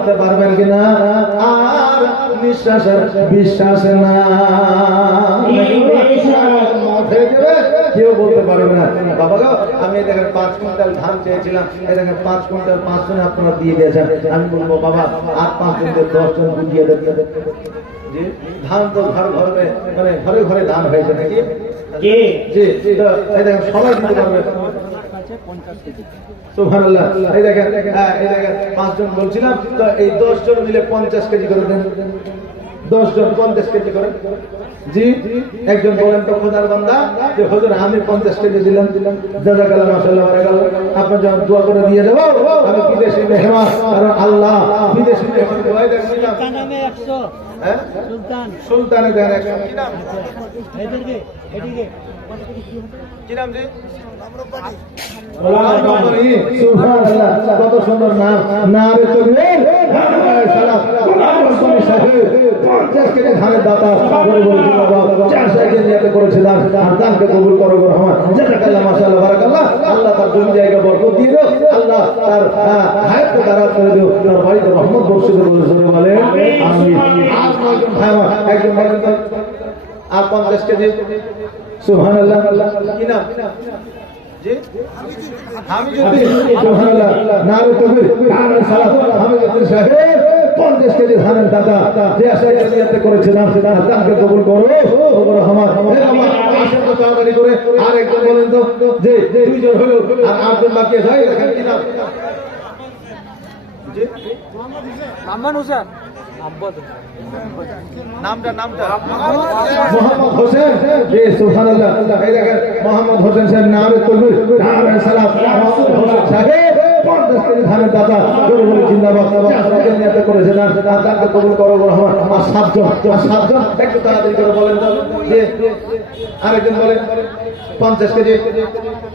করতে পারবেন কিনা আর নিঃশ্বাসের বিশ্বাস না কেউ বলতে পারবে না বাবা গো আমি দেখেন 5 কুইন্টাল ধান চেয়েছিলাম দেখেন 5 কুইন্টাল 5 জন আপনারা দিয়ে দিয়েছেন আমি বলবো বাবা আর 5 কুইন্টাল 10 জন বুঝিয়ে দেবেন যে ধান তো ঘরে মানে ঘরে ঘরে ধান হয়েছে নাকি জি জি তো এই দেখেন সবাই দিতে পারবে সুবহানাল্লাহ এই দেখেন 5 জন বলছিলাম তো এই 10 জন মিলে 50 কেজি করে দেন 10 জন 50 কেজি করে জি একজন বলেন তো খোদার বান্দা যে হুজুর আমি 50 কেজি দিলাম জাযাকাল্লাহ মাশাআল্লাহ বারাকাল্লাহ আপনি যখন দোয়া করে দিয়ে দেব আমি বিদেশি মেহমান কারণ আল্লাহ বিদেশি মেহমান দোয়াই দেখছিলাম তার নামে 100 হ্যাঁ সুলতান সুলতানে দেন 100 কি নাম এদিকে কি নাম জি সুবহানাল্লাহ কত সুন্দর নাম নারে তাকবীর সালাম গোলাম সাহেব 50 কেজি ধানের দাতা বলে বলেছিল বাবা 400 কেজি নিয়ে করেছে দান আর দানকে কবুল করো গো রহমান জাযাকাল্লাহ মাশাআল্লাহ বারাকাল্লাহ আল্লাহ তার জমি জায়গা বরকত দিয়ে দাও আল্লাহ তার হায়াতকে দারাজ করে দাও তার বাড়িতে রহমত বর্ষিত করে জোরে বলে আমিন আর ভাই একজন বলেন তো আর 50 কেজি সুবহানাল্লাহ কি নাম জি হামিদুদ্দিন সুবহানাল্লাহ নারে তাকবীর নারে সালাত হামিদুদ্দিন সাহেব 50 কেজি ধানের দাতা যে আশায় নিয়ত করেছে নাম দানকে কবুল করো ও রহমান হে আমার আসেন তো তাড়াতাড়ি করে আর একজন বলেন তো যে দুইজন হলো আর আটজন বাকি আছে দেখেন কি নাম জি আম্মান হোসেন আব্বাদ নামটা মোহাম্মদ হোসেন জি সুবহানাল্লাহ এই দেখেন মোহাম্মদ হোসেন সাহেব নারে তাকবীর নারে সালাত মোহাম্মদ হোসেন সাহেব 50 কেজি ধানের দাতা বলে বলে জিন্দাবাদ আজকে নিয়ত করেছে না দানকে কবুল করো গো রহমান আর সাতজন একটু তাড়াতাড়ি করে বলেন তো যে আরেকজন বলেন 50 কেজি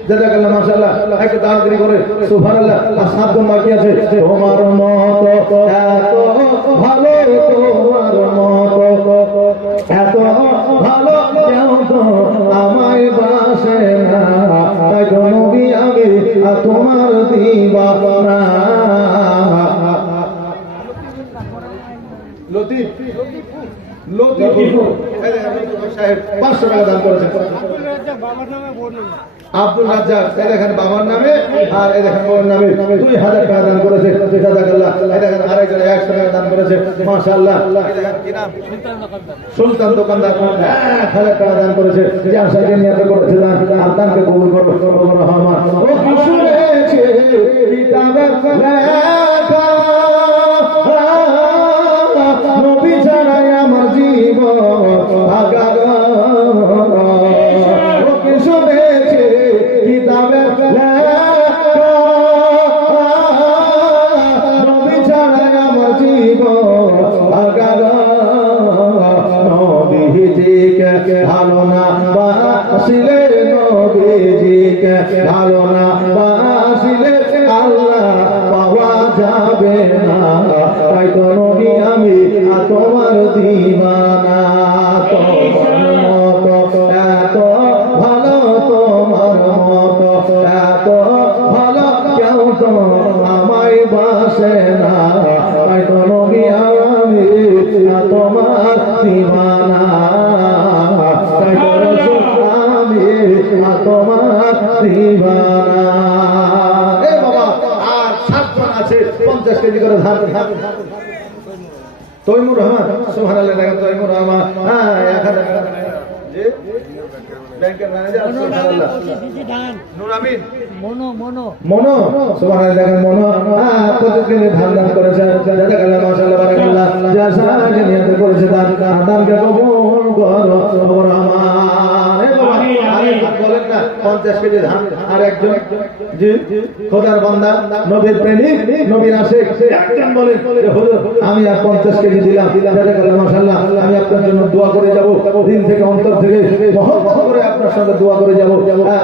জাযাকাল্লাহ মাশাআল্লাহ একটু তাড়াতাড়ি করে সুবহানাল্লাহ আর সাতজন বাকি আছে তোমার মত এত ভালো তোমার মত এত ভালো কেউ তো আমায় বাসে না তাই তো নবী আমি তোমার দিওয়ানা লতিফ সাহেব 500 টাকা দান করেছেন আব্দুল রাজ্জাক এই দেখেন বাবার নামে আর এই দেখেন বাবার নামে 2000 টাকা দান করেছে জাযাকাল্লাহ এই দেখেন আরেকজন 100 টাকা দান করেছে মাশাআল্লাহ এই দেখেন কি নাম সুলতান দোকানদার 1000 টাকা দান করেছে যে আশাকে নিয়ত করেছে দান আর দানকে কবুল করো রহমান ও কি শুনেছে কিতাবের লেখা নবী ছাড়া আমার জীবন আগার ও কি শুনেছে কিতাবের লেখা নবী ছাড়া আমার জীবন আগার নবীজিকে ভালো না বাসিলে নবীজিকে ভালো না বাসিলে আল্লাহ পাওয়া যাবে না তাই তো নবী আমি তোমার দিওয়ানা তোমার মত এত ভালো তোমার মত এত ভালো কেউ তো আমায় বাসে না তাই তো নবী আমি তোমার দিওয়ানা তাই তো রাসূল আমি তোমার দিওয়ানা এ বাবা আর 7 জন আছে 50 কেজি করে ধান তৈমুর রহমান সুবহানাল্লাহ দেখেন তৈমুর রহমান হ্যাঁ 1000 টাকা জি ব্যাংকের ম্যানেজার সুবহানাল্লাহ নূর আমিন মনো সুবহানাল্লাহ দেখেন মনো হ্যাঁ 25 কেজি ধান দান করেছে জাযাকাল্লাহ মাশাআল্লাহ বারাকাল্লাহ যা সাহায্য নিয়ত করেছে দানকে কবুল করো ও রহমান এ বাবা আরে বলেন না 50 কেজি ধান আর একজন জি খোদার বান্দা নবীর প্রেমিক নবীর আশিক একজন বলেন যে হুজুর আমি আর 50 কেজি দিলাম জাযাকাল্লাহ মাশাআল্লাহ আমি আপনার জন্য দোয়া করে যাব দিল থেকে অন্তর থেকে মহব্বত করে আপনার সঙ্গে দোয়া করে যাব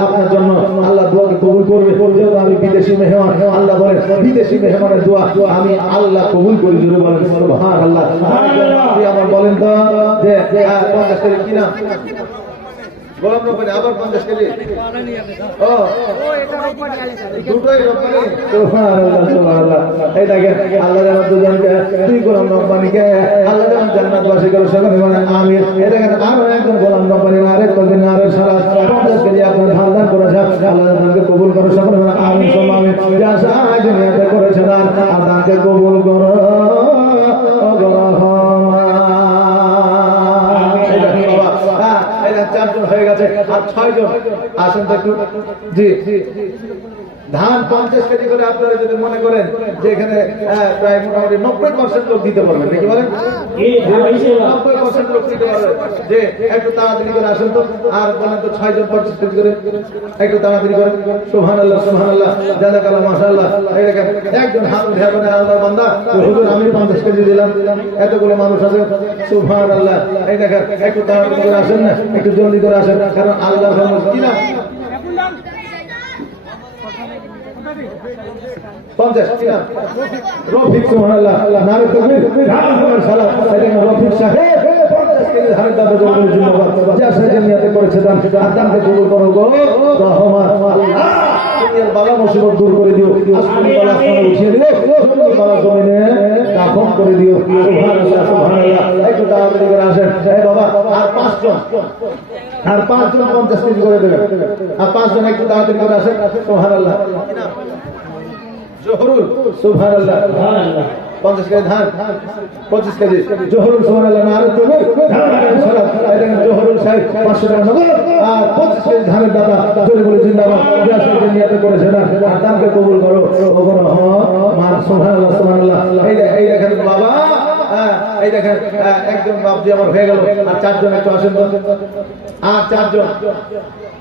আপনার জন্য আল্লাহ দোয়াকে কবুল করবে যেহেতু আমি বিদেশি মেহমান আল্লাহ বলেন বিদেশি মেহমানের দোয়া আমি আল্লাহ কবুল করি জোরে বলেন সুবহানাল্লাহ আমার বলেন তো যে 50 কেজি কি নাম গোলাম রব্বানি আবার 50 কেজি ও দুটোই রব্বানি সুবহানাল্লাহ সুবহানাল্লাহ এই দেখেন আল্লাহ যেন দুজনকে দুই গোলাম রব্বানিকে আল্লাহ যেন জান্নাতবাসী করে সকলে বলে আমিন এই দেখেন আরো একজন গোলাম রব্বানি আরেক কদিন আরেক সালাত 50 কেজি আপনার ধান দান করেছে আল্লাহ তাআলাকে কবুল করে সকলে বলে আমিন সুম্মা আমিন যা সাহায্য নিয়ে করেছে দান আর দানকে কবুল করো চারজন হয়ে গেছে আর 6 জন আসেন তো একটু জি ধান 50 কেজি করে আপনারা যদি মনে করেন যে এখানে প্রায় মোটামুটি 90% লোক দিতে পারবেন নাকি বলেন 90% লোক দিতে পারবেন যে একটু তাড়াতাড়ি করে আসেন তো আর বলেন তো 6 জন 50 কেজি করে একটু তাড়াতাড়ি করেন সুবহানাল্লাহ সুবহানাল্লাহ জাযাকাল্লাহ মাশাআল্লাহ এই দেখেন একজন হাত উঠে বলে আল্লাহর বান্দা হুজুর আমি 50 কেজি দিলাম এতগুলো মানুষ আছে সুবহানাল্লাহ এই দেখেন একটু তাড়াতাড়ি করে আসেন না একটু জলদি করে আসেন কারণ আল্লাহর ফরমান কি না 50 কি না রফিক সুবহানাল্লাহ নারে তাকবীর সালাত রফিক সাহেব 50 কেজি ধানের দাম জন্য জিন্দাবাদ যা সাহায্য নিয়তে করেছে দান দানকে কবুল করো গো রহমান আল্লাহ দুনিয়ার বালা মুসিবত দূর করে দিও আসমানি বালা আসমানে উঠিয়ে দিও জমিনি বালা জমিনে দাফন করে দিও সুবহানাল্লাহ সুবহানাল্লাহ একটু তাড়াতাড়ি করে আসেন এই বাবা আর 5 জন আর 5 জন 50 কেজি করে দেবেন আর 5 জন একটু তাড়াতাড়ি করে আসেন সুবহানাল্লাহ জোহরুল সুবহানাল্লাহ সুবহানাল্লাহ 50 কেজি ধান 25 কেজি জোহরুল সুবহানাল্লাহ নারে তাকবীর সালাত এই জোহরুল সাহেব 500 টাকা নগদ আর 25 কেজি ধানের দাতা জোরে বলে জিন্দাবাদ যা সাহায্য নিয়ত করেছে না আর দানকে কবুল করো ও গো রহমান সুবহানাল্লাহ সুবহানাল্লাহ এই দেখেন বাবা এই দেখেন একজন বাবজি আমার হয়ে গেল আর 4 জন একটু আসেন তো আর 4 জন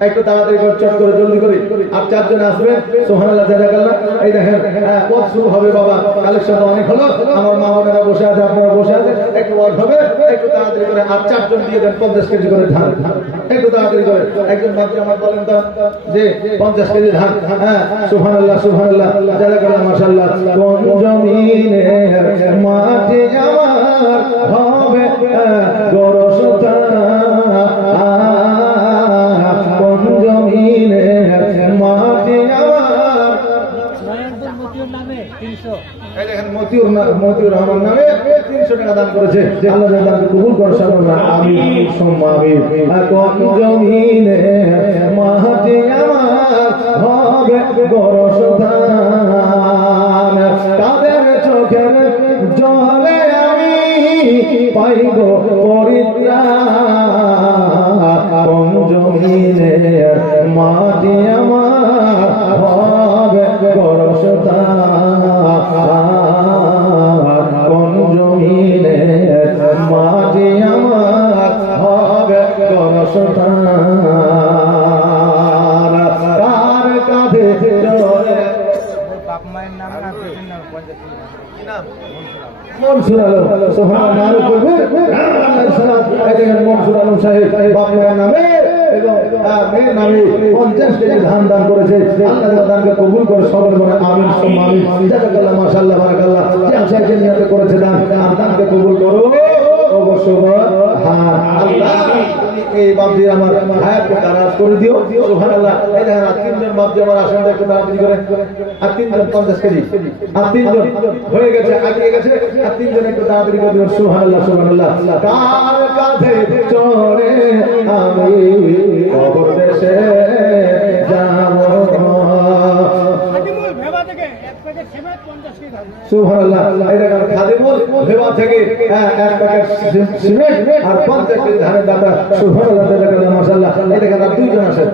একটু তাড়াতাড়ি করে চট করে জলদি করে আর 4 জন আসবে সুবহানাল্লাহ জাযাকাল্লাহ এই দেখেন পথ শুরু হবে বাবা কালেকশন অনেক হলো আমার মা বোনেরা বসে আছে আপনারা বসে আছে একটু ওয়াজ হবে একটু তাড়াতাড়ি করে আর 4 জন দিয়ে দেন 50 কেজি করে ধান একটু তাড়াতাড়ি করে একজন বাবজি আমার বলেন তো যে 50 কেজি ধান হ্যাঁ সুবহানাল্লাহ সুবহানাল্লাহ জাযাকাল্লাহ মাশাআল্লাহ কোন জমিনে মাটি আমার হবে গরসতা কোন জমিনে মাটি আমার এই দেখেন মতিউর রহমান নামে 300 টাকা দান করেছে আল্লাহ দানকে কবুল করে সকলে আমিন সুম্মা আমিন কোন জমিনে মাটি আমার হবে গরসতা তাদের চোখের জলে আমি পাইব পরিত্রাণ কোন জমিনে মাটি আমার হবে গরসতা কোন জমিনে মাটি আমার হবে গরসতা কার কাঁধে মনসুর আলম সুবহানাল্লাহ মনসুর আলম সাহেব বাপ মায়ের নামে এবং মেয়ের নামে 50 কেজি ধান দান করেছে আল্লাহ দানকে কবুল করে সকলে বলে আমিন সুম্মা আমিন জাযাকাল্লাহ মাশাআল্লাহ বারাকাল্লাহ যে আশাকে নিয়ত করেছে দান আর দানকে কবুল করো অবশ্যই হ্যাঁ আল্লাহ এই বাপজি আমার হায়াতকে দারাজ করে দিও সুবহানাল্লাহ এই দেখেন আর 3 জন বাপজি আমার আসেন একটু তাড়াতাড়ি করে আর 3 জন 50 কেজি আর 3 জন হয়ে গেছে আগিয়ে গেছে আর 3 জন একটু তাড়াতাড়ি করে দিও সুবহানাল্লাহ সুবহানাল্লাহ কার কাঁধে চড়ে আমি কবর দেশে যাব সুবহানাল্লাহ এই দেখেন খাদিমুল ভেবা থেকে এক প্যাকেট সিমেন্ট আর 50 কেজি ধানের দাতা সুবহানাল্লাহ জাযাকাল্লাহ মাশাআল্লাহ এই দেখেন আর 2 জন আছে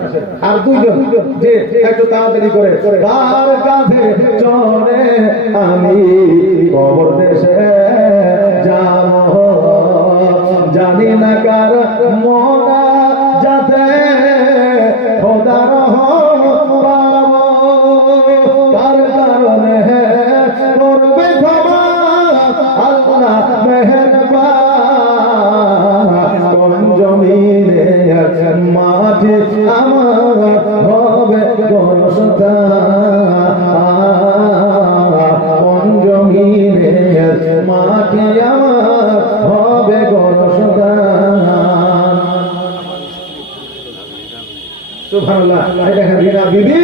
আর 2 জন যে একটু তাড়াতাড়ি করে কার কাঁধে চড়ে আমি কবর দেশে যাব জানি না কার মোনা যাতে খোদা রহম পাবো কার কারণে করবে ক্ষমা আল্লাহ মেহেরবান কোন জমিনে মাটি আমার হবে গরসতা কোন জমিনে মাটি আমার হবে গরসতা সুবহানাল্লাহ। এই দেখেন রিনা বিবি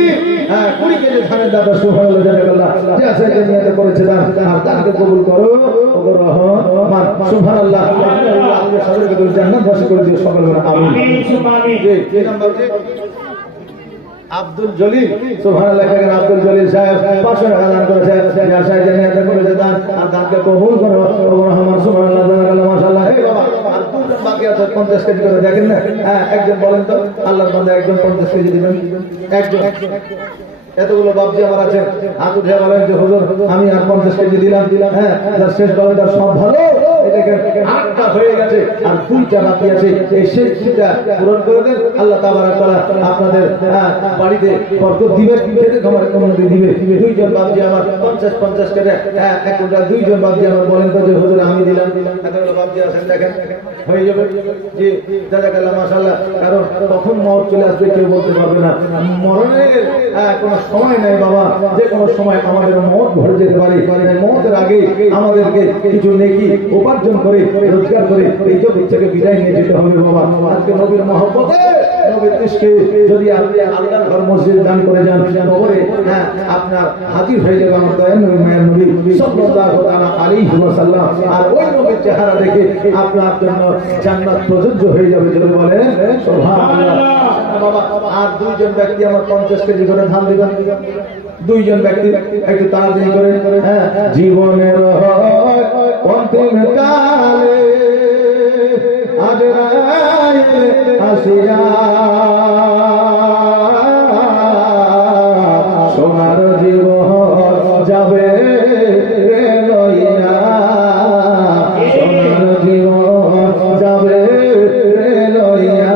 20 কেজি ধানের দাতা সুবহানাল্লাহ জানাকাল্লাহ যে আছে যে নিয়ত করেছে দান আর দানকে কবুল করো ওগো রহমান সুবহানাল্লাহ। আল্লাহ সবাইকে দূর জান্নাতবাসী করে দিও সকল বলে আমিন আমিন। কি নাম্বার যে আব্দুল জলিল সুবহানাল্লাহ। দেখেন আব্দুল জলিল সাহেব 500 টাকা দান করেছে যার সাহায্যে নিয়ত করেছে দান আর দানকে কবুল করো ওগো রহমান সুবহানাল্লাহ জানাকাল্লাহ মাশাআল্লাহ। এই বাবা আর দুজন বাকি আছে 50 কেজি করে দেখেন না। একজন বলেন তো আল্লাহর বান্দা একজন 50 কেজি দিবেন একজন। এতগুলো বাপজি আমার আছে হাত উঠে বলেন যে হুজুর আমি আর 50 কেজি দিলাম। যার শেষ বলেন তার সব ভালো। এই দেখেন 8টা হয়ে গেছে আর 2টা বাকি আছে। এই শেষ 2টা পূরণ করে দেন আল্লাহ তাবারাক তাআলা আপনাদের বাড়িতে বরকত দিবে খেতে খামারে উন্নতি দিবে। দুইজন বাপজি আমার 50 করে একটা দুইজন বাপজি আমার বলেন তো যে হুজুর আমি দিলাম। এতগুলো বাপজি আছেন দেখেন হয়ে যাবে জি জাযাকাল্লাহ মাশাআল্লাহ। কারণ কখন মওত চলে আসবে কেউ বলতে পারবে না। মরণের কোনো সময় নাই বাবা, যে কোনো সময় আমাদের মওত ঘটে যেতে পারে। মওতের আগে আমাদেরকে কিছু নেকি উপার্জন করে রোজগার করে এই জগৎ থেকে বিদায় নিয়ে যেতে হবে বাবা। আজকে নবীর মহব্বতে নবীর ইশকে যদি আপনি আল্লাহর ঘর মসজিদ দান করে যান কবরে আপনার হাজির হয়ে যাবে আমার দয়াল নবী মায়ের নবী সাল্লাল্লাহু তাআলা আলাইহি ওয়াসাল্লাম। আর ওই নবীর চেহারা দেখে আপনার জন্য জান্নাত প্রযোজ্য হয়ে যাবে। যদি বলেন সুবহানাল্লাহ বাবা। আর দুইজন ব্যক্তি আমার 50 কেজি করে ধান দিবেন। দুইজন ব্যক্তি একটু তাড়াতাড়ি করে জীবনের অন্তিম কালে আজ আসিয়া সোনার জীবন যাবে লইয়া সোনার জীবন যাবে লইয়া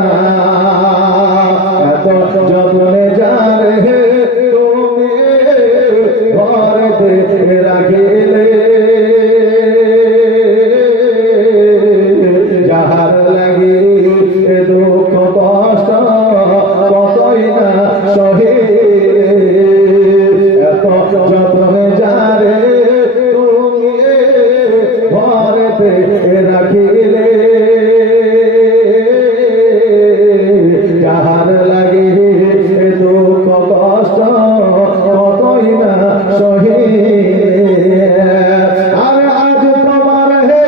এত যত্নে যারে তুমি ঘরেতে রাখিলে যাহার লাগি দুঃখ কষ্ট কতই না সহে এত যত্নে যারে তুমি ঘরেতে রাখিলে যাহার লাগি দুঃখ কষ্ট কতই না সহে। আর আজ তোমার হে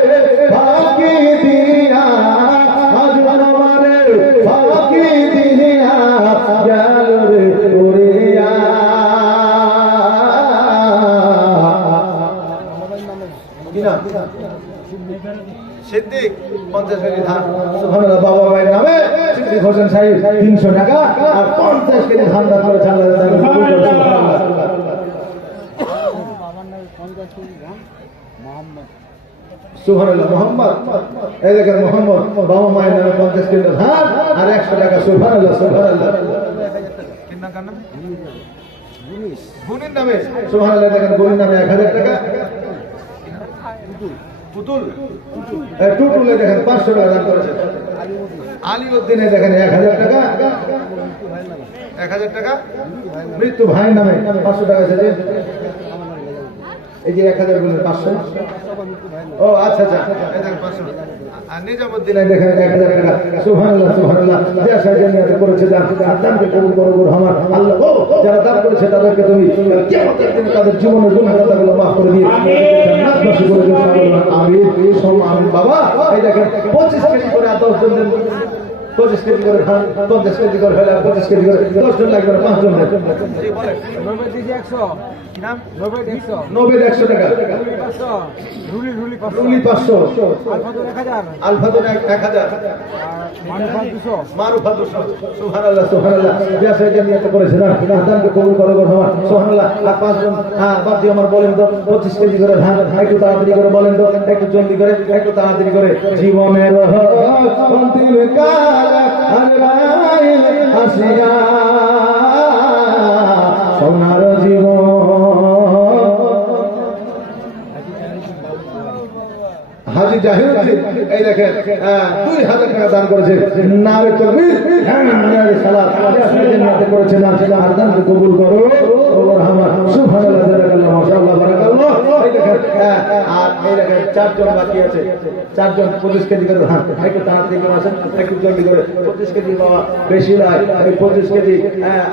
ফাঁকি দিয়া আজ তোমার ফাঁকি দিয়া গেল রে উড়িয়া সিদ্দিক 50 কেজি ধান সুবহানাল্লাহ। বাবা ভাইয়ের নামে সিদ্দিক হোসেন সাহেব 300 টাকা আর 50 কেজি ধান দান করে আল্লাহ তাআলা কবুল করুন সুবহানাল্লাহ। সুবহানাল্লাহ মোহাম্মদ। এই দেখেন মোহাম্মদ বাবা মায়ের নামে 50 কেজি ধান আর 100 টাকা সুবহানাল্লাহ সুবহানাল্লাহ। বুনির নামে সুবহানাল্লাহ। দেখেন বুনির নামে 1000 টাকা। পুতুল টুটুলে দেখেন 500 টাকা দান করেছেন। আলিউদ্দিনে দেখেন 1000 টাকা 1000 টাকা। মৃত্যু ভাই নামে 500 টাকা এসেছে। এই যে 1000 বললেন 500। ও আচ্ছা আচ্ছা এই দেখেন 500। আর নিজামউদ্দিনে দেখেন 1000 টাকা সুবহানাল্লাহ সুবহানাল্লাহ। যে সাহায্য নিয়ত করেছে দান দানকে কবুল করো গো রহমান আল্লাহ। ও যারা দান করেছে তাদেরকে তুমি কিয়ামতের দিনে তাদের জীবনের গুনাহগুলো মাফ করে দিয়ে জান্নাতবাসী করে দিও সকল আমিন আমিন বাবা। এই দেখেন 25 কেজি করে আর 10 জন দেন। 25 কেজি করে ধান 50 কেজি করে হলে 25 কেজি করে 10 জন লাগবে না 5 জন দেন। জি বলেন 90 দিছি 100 কি নাম 90 100 90 100 টাকা 500 রুলি 500 রুলি 500 আলফাদুর 1000 আলফাদুর 1000 মারুফা 200 মারুফা 200 সুবহানাল্লাহ সুবহানাল্লাহ। যে সাহায্য নিয়ত করেছে না দানকে কবুল করো গো রহমান সুবহানাল্লাহ। আর 5 জন বাপজি আমার বলেন তো 25 কেজি করে ধান একটু তাড়াতাড়ি করে বলেন তো একটু জলদি করে একটু তাড়াতাড়ি করে জীবনের অন্তিম কাল আসিয়া সোনার জীবন হাজি জাহিরুদ্দিন এই দেখেন 2000 টাকা দান করেছে নারে তাকবীর নারে সালাত আসলে নিয়ত করেছে দান আর দানকে কবুল করো ও রহমান সুবহানাল্লাহ জাযাকাল্লাহ মাশাআল্লাহ বারাকাল্লাহ এই দেখেন আর এই দেখেন 4 জন বাকি আছে 4 জন 25 কেজি করে ধান একটু তাড়াতাড়ি করে আসেন একটু জলদি করে 25 কেজি বাবা বেশি নয় এই 25 কেজি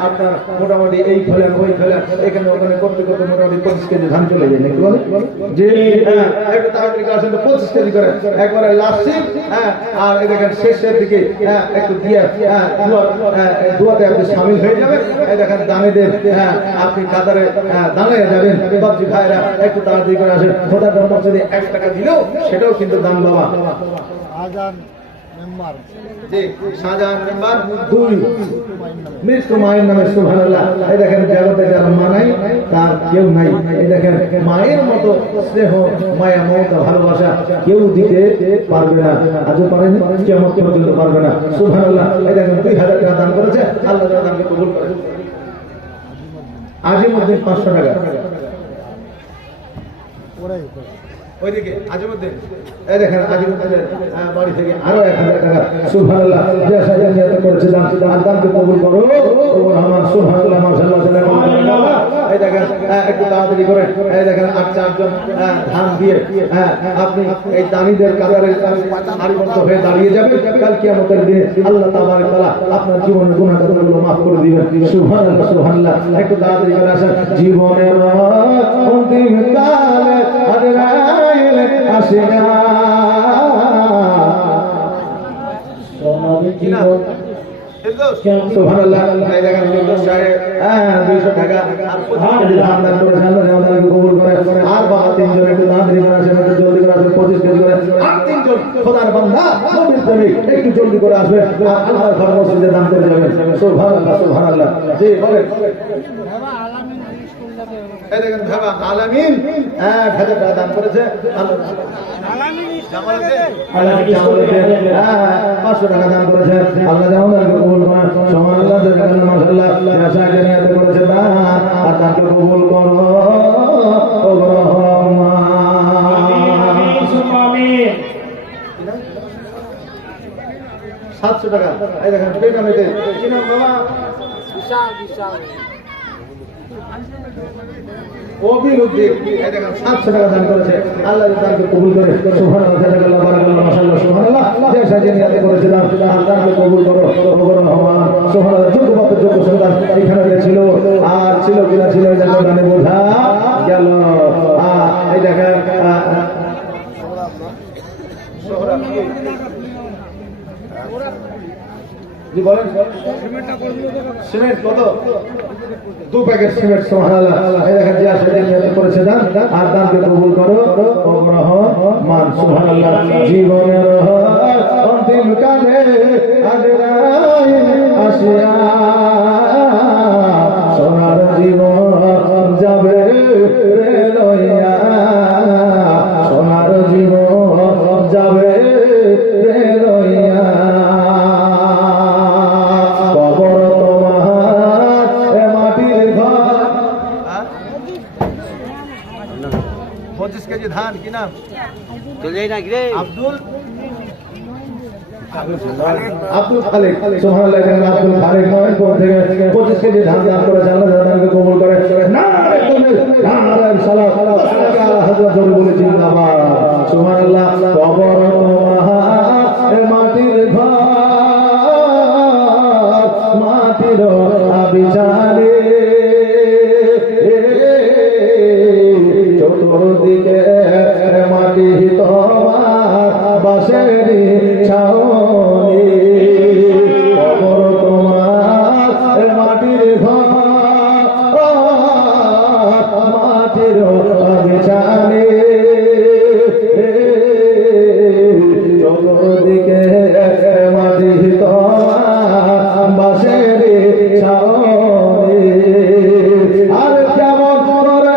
আপনার মোটামুটি এই ফেলেন ওই ফেলেন এখানে ওখানে করতে করতে মোটামুটি 25 কেজি ধান চলে যায় নাকি বলে যে একটু তাড়াতাড়ি করে আসেন 25 কেজি করে একবারে লাস্ট আর এই দেখেন শেষের দিকে একটু দিয়ে দোয়াতে আপনি শামিল হয়ে যাবেন এই দেখেন দানিদের আপনি কাতারে দাঁড়িয়ে যাবেন বাবজি ভাইরা একটু তাড়াতাড়ি করে আসেন খোদা ধর্ম যদি 1 টাকা দিলেও সেটাও কিন্তু দান বাবা জি শাহজাহান মেম্বার 2 মৃত্যু মায়ের নামে সুবহানাল্লাহ এই দেখেন জগতে যার মা নাই তার কেউ নাই এই দেখেন মায়ের মতো স্নেহ মায়া মমতা ভালোবাসা কেউ দিতে পারবে না আজও পারেনি কিয়ামত পর্যন্ত পারবে না সুবহানাল্লাহ এই দেখেন 2000 টাকা দান করেছে আল্লাহ তাআলা দানকে কবুল করে আজিমউদ্দিন 500 টাকা ওইদিকে আজিমউদ্দিন এই দেখেন আজিমউদ্দিনের বাড়ি থেকে আরো 1000 টাকা সুবহানাল্লাহ যে সাজা নিয়ত করেছে দান আর দানকে কবুল করো ও রহমান সুবহানাল্লাহ মাশাআল্লাহ সুবহানাল্লাহ এই দেখেন একটু তাড়াতাড়ি করে এই দেখেন 8 জন ধান দিয়ে আপনি এই দানিদের কাতারে সারিবদ্ধ হয়ে দাঁড়িয়ে যাবেন কাল কিয়ামতের দিনে আল্লাহ তাবারক তাআলা আপনার জীবনের গুনাহগুলো maaf করে দিবেন সুবহানাল্লাহ সুবহানাল্লাহ একটু তাড়াতাড়ি করে আসেন জীবনের অন্তিম কালে আজরাইল আসে না সোনার জীবন সুবহানাল্লাহ এই দেখেন 200 টাকা আর 25 কেজি ধান দান করে আল্লাহ কবুল করে আর বাবা 3 জন একটু দান দিয়ে আসেন একটু জলদি করে আসেন 25 কেজি করে আর 3 জন খোদার বান্দা নবীর প্রেমিক একটু জলদি করে আসবে আল্লাহর ঘর মসজিদে দান করে যাবেন সুবহানাল্লাহ সুবহানাল্লাহ জি বলেন বাবা আলামিন স্কুল যাবে এই দেখেন বাবা আলামিন 1000 টাকা দান করেছে আলামিন আলামিন 500 টাকা দান করেছে আল্লাহ জামালকে কবুল করে সুবহানাল্লাহ জাযাকাল্লাহ মাশাআল্লাহ আশা নিয়ত করেছে দান আর তাকে কবুল করো ও রহমান আমিন সুম্মা আমিন 700 টাকা এই দেখেন পেমেন্টে কি নাম বাবা বিশাল বিশাল অবিরুদ্ধে এই দেখেন 700 টাকা দান করেছে আল্লাহ তাআলাকে কবুল করে সুবহানাল্লাহ জাযাকাল্লাহ বারাকাল্লাহ মাশাআল্লাহ সুবহানাল্লাহ যে সাজে নিয়ত করেছে দান আল্লাহকে কবুল করো ও রহমান সুবহানাল্লাহ যোগ্যবাদ যোগ্য সন্তান এখানে ছিল আর ছিল কিনা ছিল এই জায়গা দানে বোঝা গেল এই দেখেন সোহরাব জি বলেন সিমেন্ট কত 2 প্যাকেট সিমেন্ট সুবহানাল্লাহ এই দেখেন যে সাজে নিয়ত করেছে দান আর দানকে কবুল করো ও রহমান সুবহানাল্লাহ জীবনের অন্তিম কালে আজরাইল আসিয়া সোনার জীবন যাবে রে লইয়া সোনার জীবন যাবে রে লইয়া কবর তোমার এ মাটির ঘর 25 কেজি ধান কি নাম চলে না রে আব্দুল খালেক সুবহানাল্লাহ আব্দুল খালেক ময়নপুর থেকে 25 কেজি ধান দান করেছে আল্লাহ তাআলাকে কবুল করে নারে তাকবীর নারে সালাত আলা হযরত বলে জিন্দাবাদ সুবহানাল্লাহ কবর তোমার এ মাটির ঘর মাটির আবিচারে চতুর্দিকে মাটি তোমার বাসের ছাউনি কবর তোমার মাটির ঘর মাটির বিছানে চতুর্দিকে মাটি তোমার বাসের ছাউনি আর কেমন করে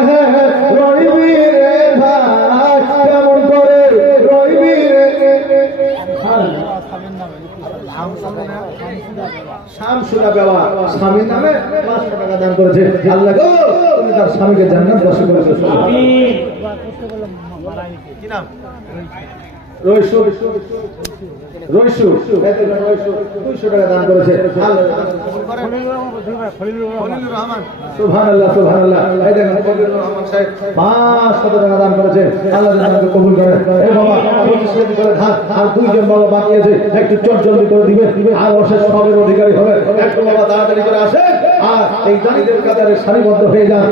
রইবি রে ভাই কেমন করে রইবি রে শামসুরা বাবা স্বামীর নামে 500 টাকা দান করেছে আল্লাহ গো তুমি তার স্বামীকে জান্নাত বাসী করেছো আমিন কি নাম রইসু রইসু 200 টাকা দান করেছে সুবহানাল্লাহ সুবহানাল্লাহ। এই দেখেন ফজলুর রহমান সাহেব 500 টাকা দান করেছে। আল্লাহ যেন তাকে কবুল করে। এই বাবা 25 কেজি করে ধান, আর 2 জন বাবা বাকি আছে, একটু চটজলদি করে দিবে, আর অশেষ সবের অধিকারী হবে। একটু বাবা তাড়াতাড়ি করে আসে, আর এই দানিদের কাতারে সারিবদ্ধ হয়ে যান।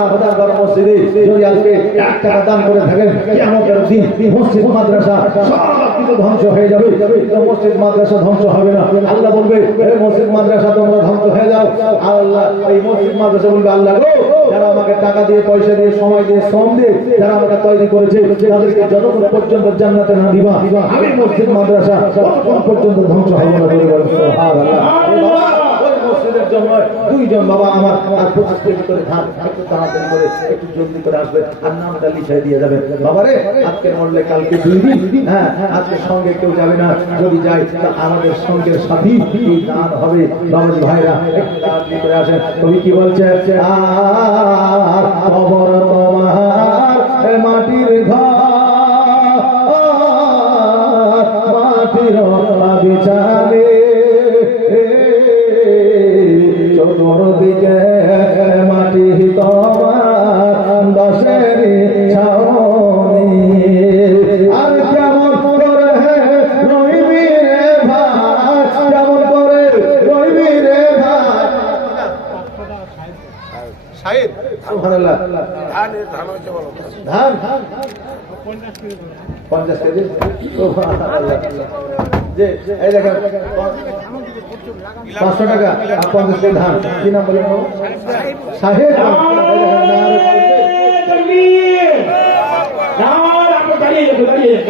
আর খোদার ঘর মসজিদে যদি আজকে 1 টাকা দান করে থাকেন, কিয়ামতের দিন মসজিদ মাদ্রাসা সব কিছু ধ্বংস হয়ে যাবে, কিন্তু মসজিদ মাদ্রাসা ধ্বংস হবে না। আল্লাহ বলবে, এই মসজিদ মাদ্রাসা তোমরা ধ্বংস হয়ে যাও। আর আল্লাহ এই মসজিদ মাদ্রাসা বলবে, আল্লাহ গো, যারা আমাকে টাকা দিয়ে, পয়সা দিয়ে, সময় দিয়ে, শ্রম দিয়ে যারা আমাকে তৈরি করেছে, তাদেরকে যতক্ষণ পর্যন্ত জান্নাতে না দিবা, আমি মসজিদ মাদ্রাসা ততক্ষণ পর্যন্ত ধ্বংস হবে না বলে বলবে সুবহানাল্লাহ। ওই মসজিদের জন্য 2 জন বাবা আমার আর 25 কেজি করে ধান একটু তাড়াতাড়ি করে একটু জলদি করে আসবে, আর নামটা লিখিয়ে দিয়ে যাবে। বাবারে আজকে মরলে কালকে 2 দিন, হ্যাঁ আজকে সঙ্গে কেউ যাবে না, যদি যায় তা আমাদের সঙ্গের সাথী এই দান হবে। বাবাজি ভাইরা একটু তাড়াতাড়ি করে আসেন। কবি কি বলছে, আর কবর তোমার মাটির ঘর, মাটির বিছানে চতুর্দিকে মাটি তোমার দশের ছাউনি, আর কেমন করে রইবি রে ভাই, কেমন করে রইবি রে ভাই। শাহিদ সুবহানাল্লাহ। ধান 50 কেজি সুবহানাল্লাহ। যে এই দেখেন 500 টাকা আর 50 কেজি ধান। কি নাম বলেন? শাহিদ। দাঁড়িয়ে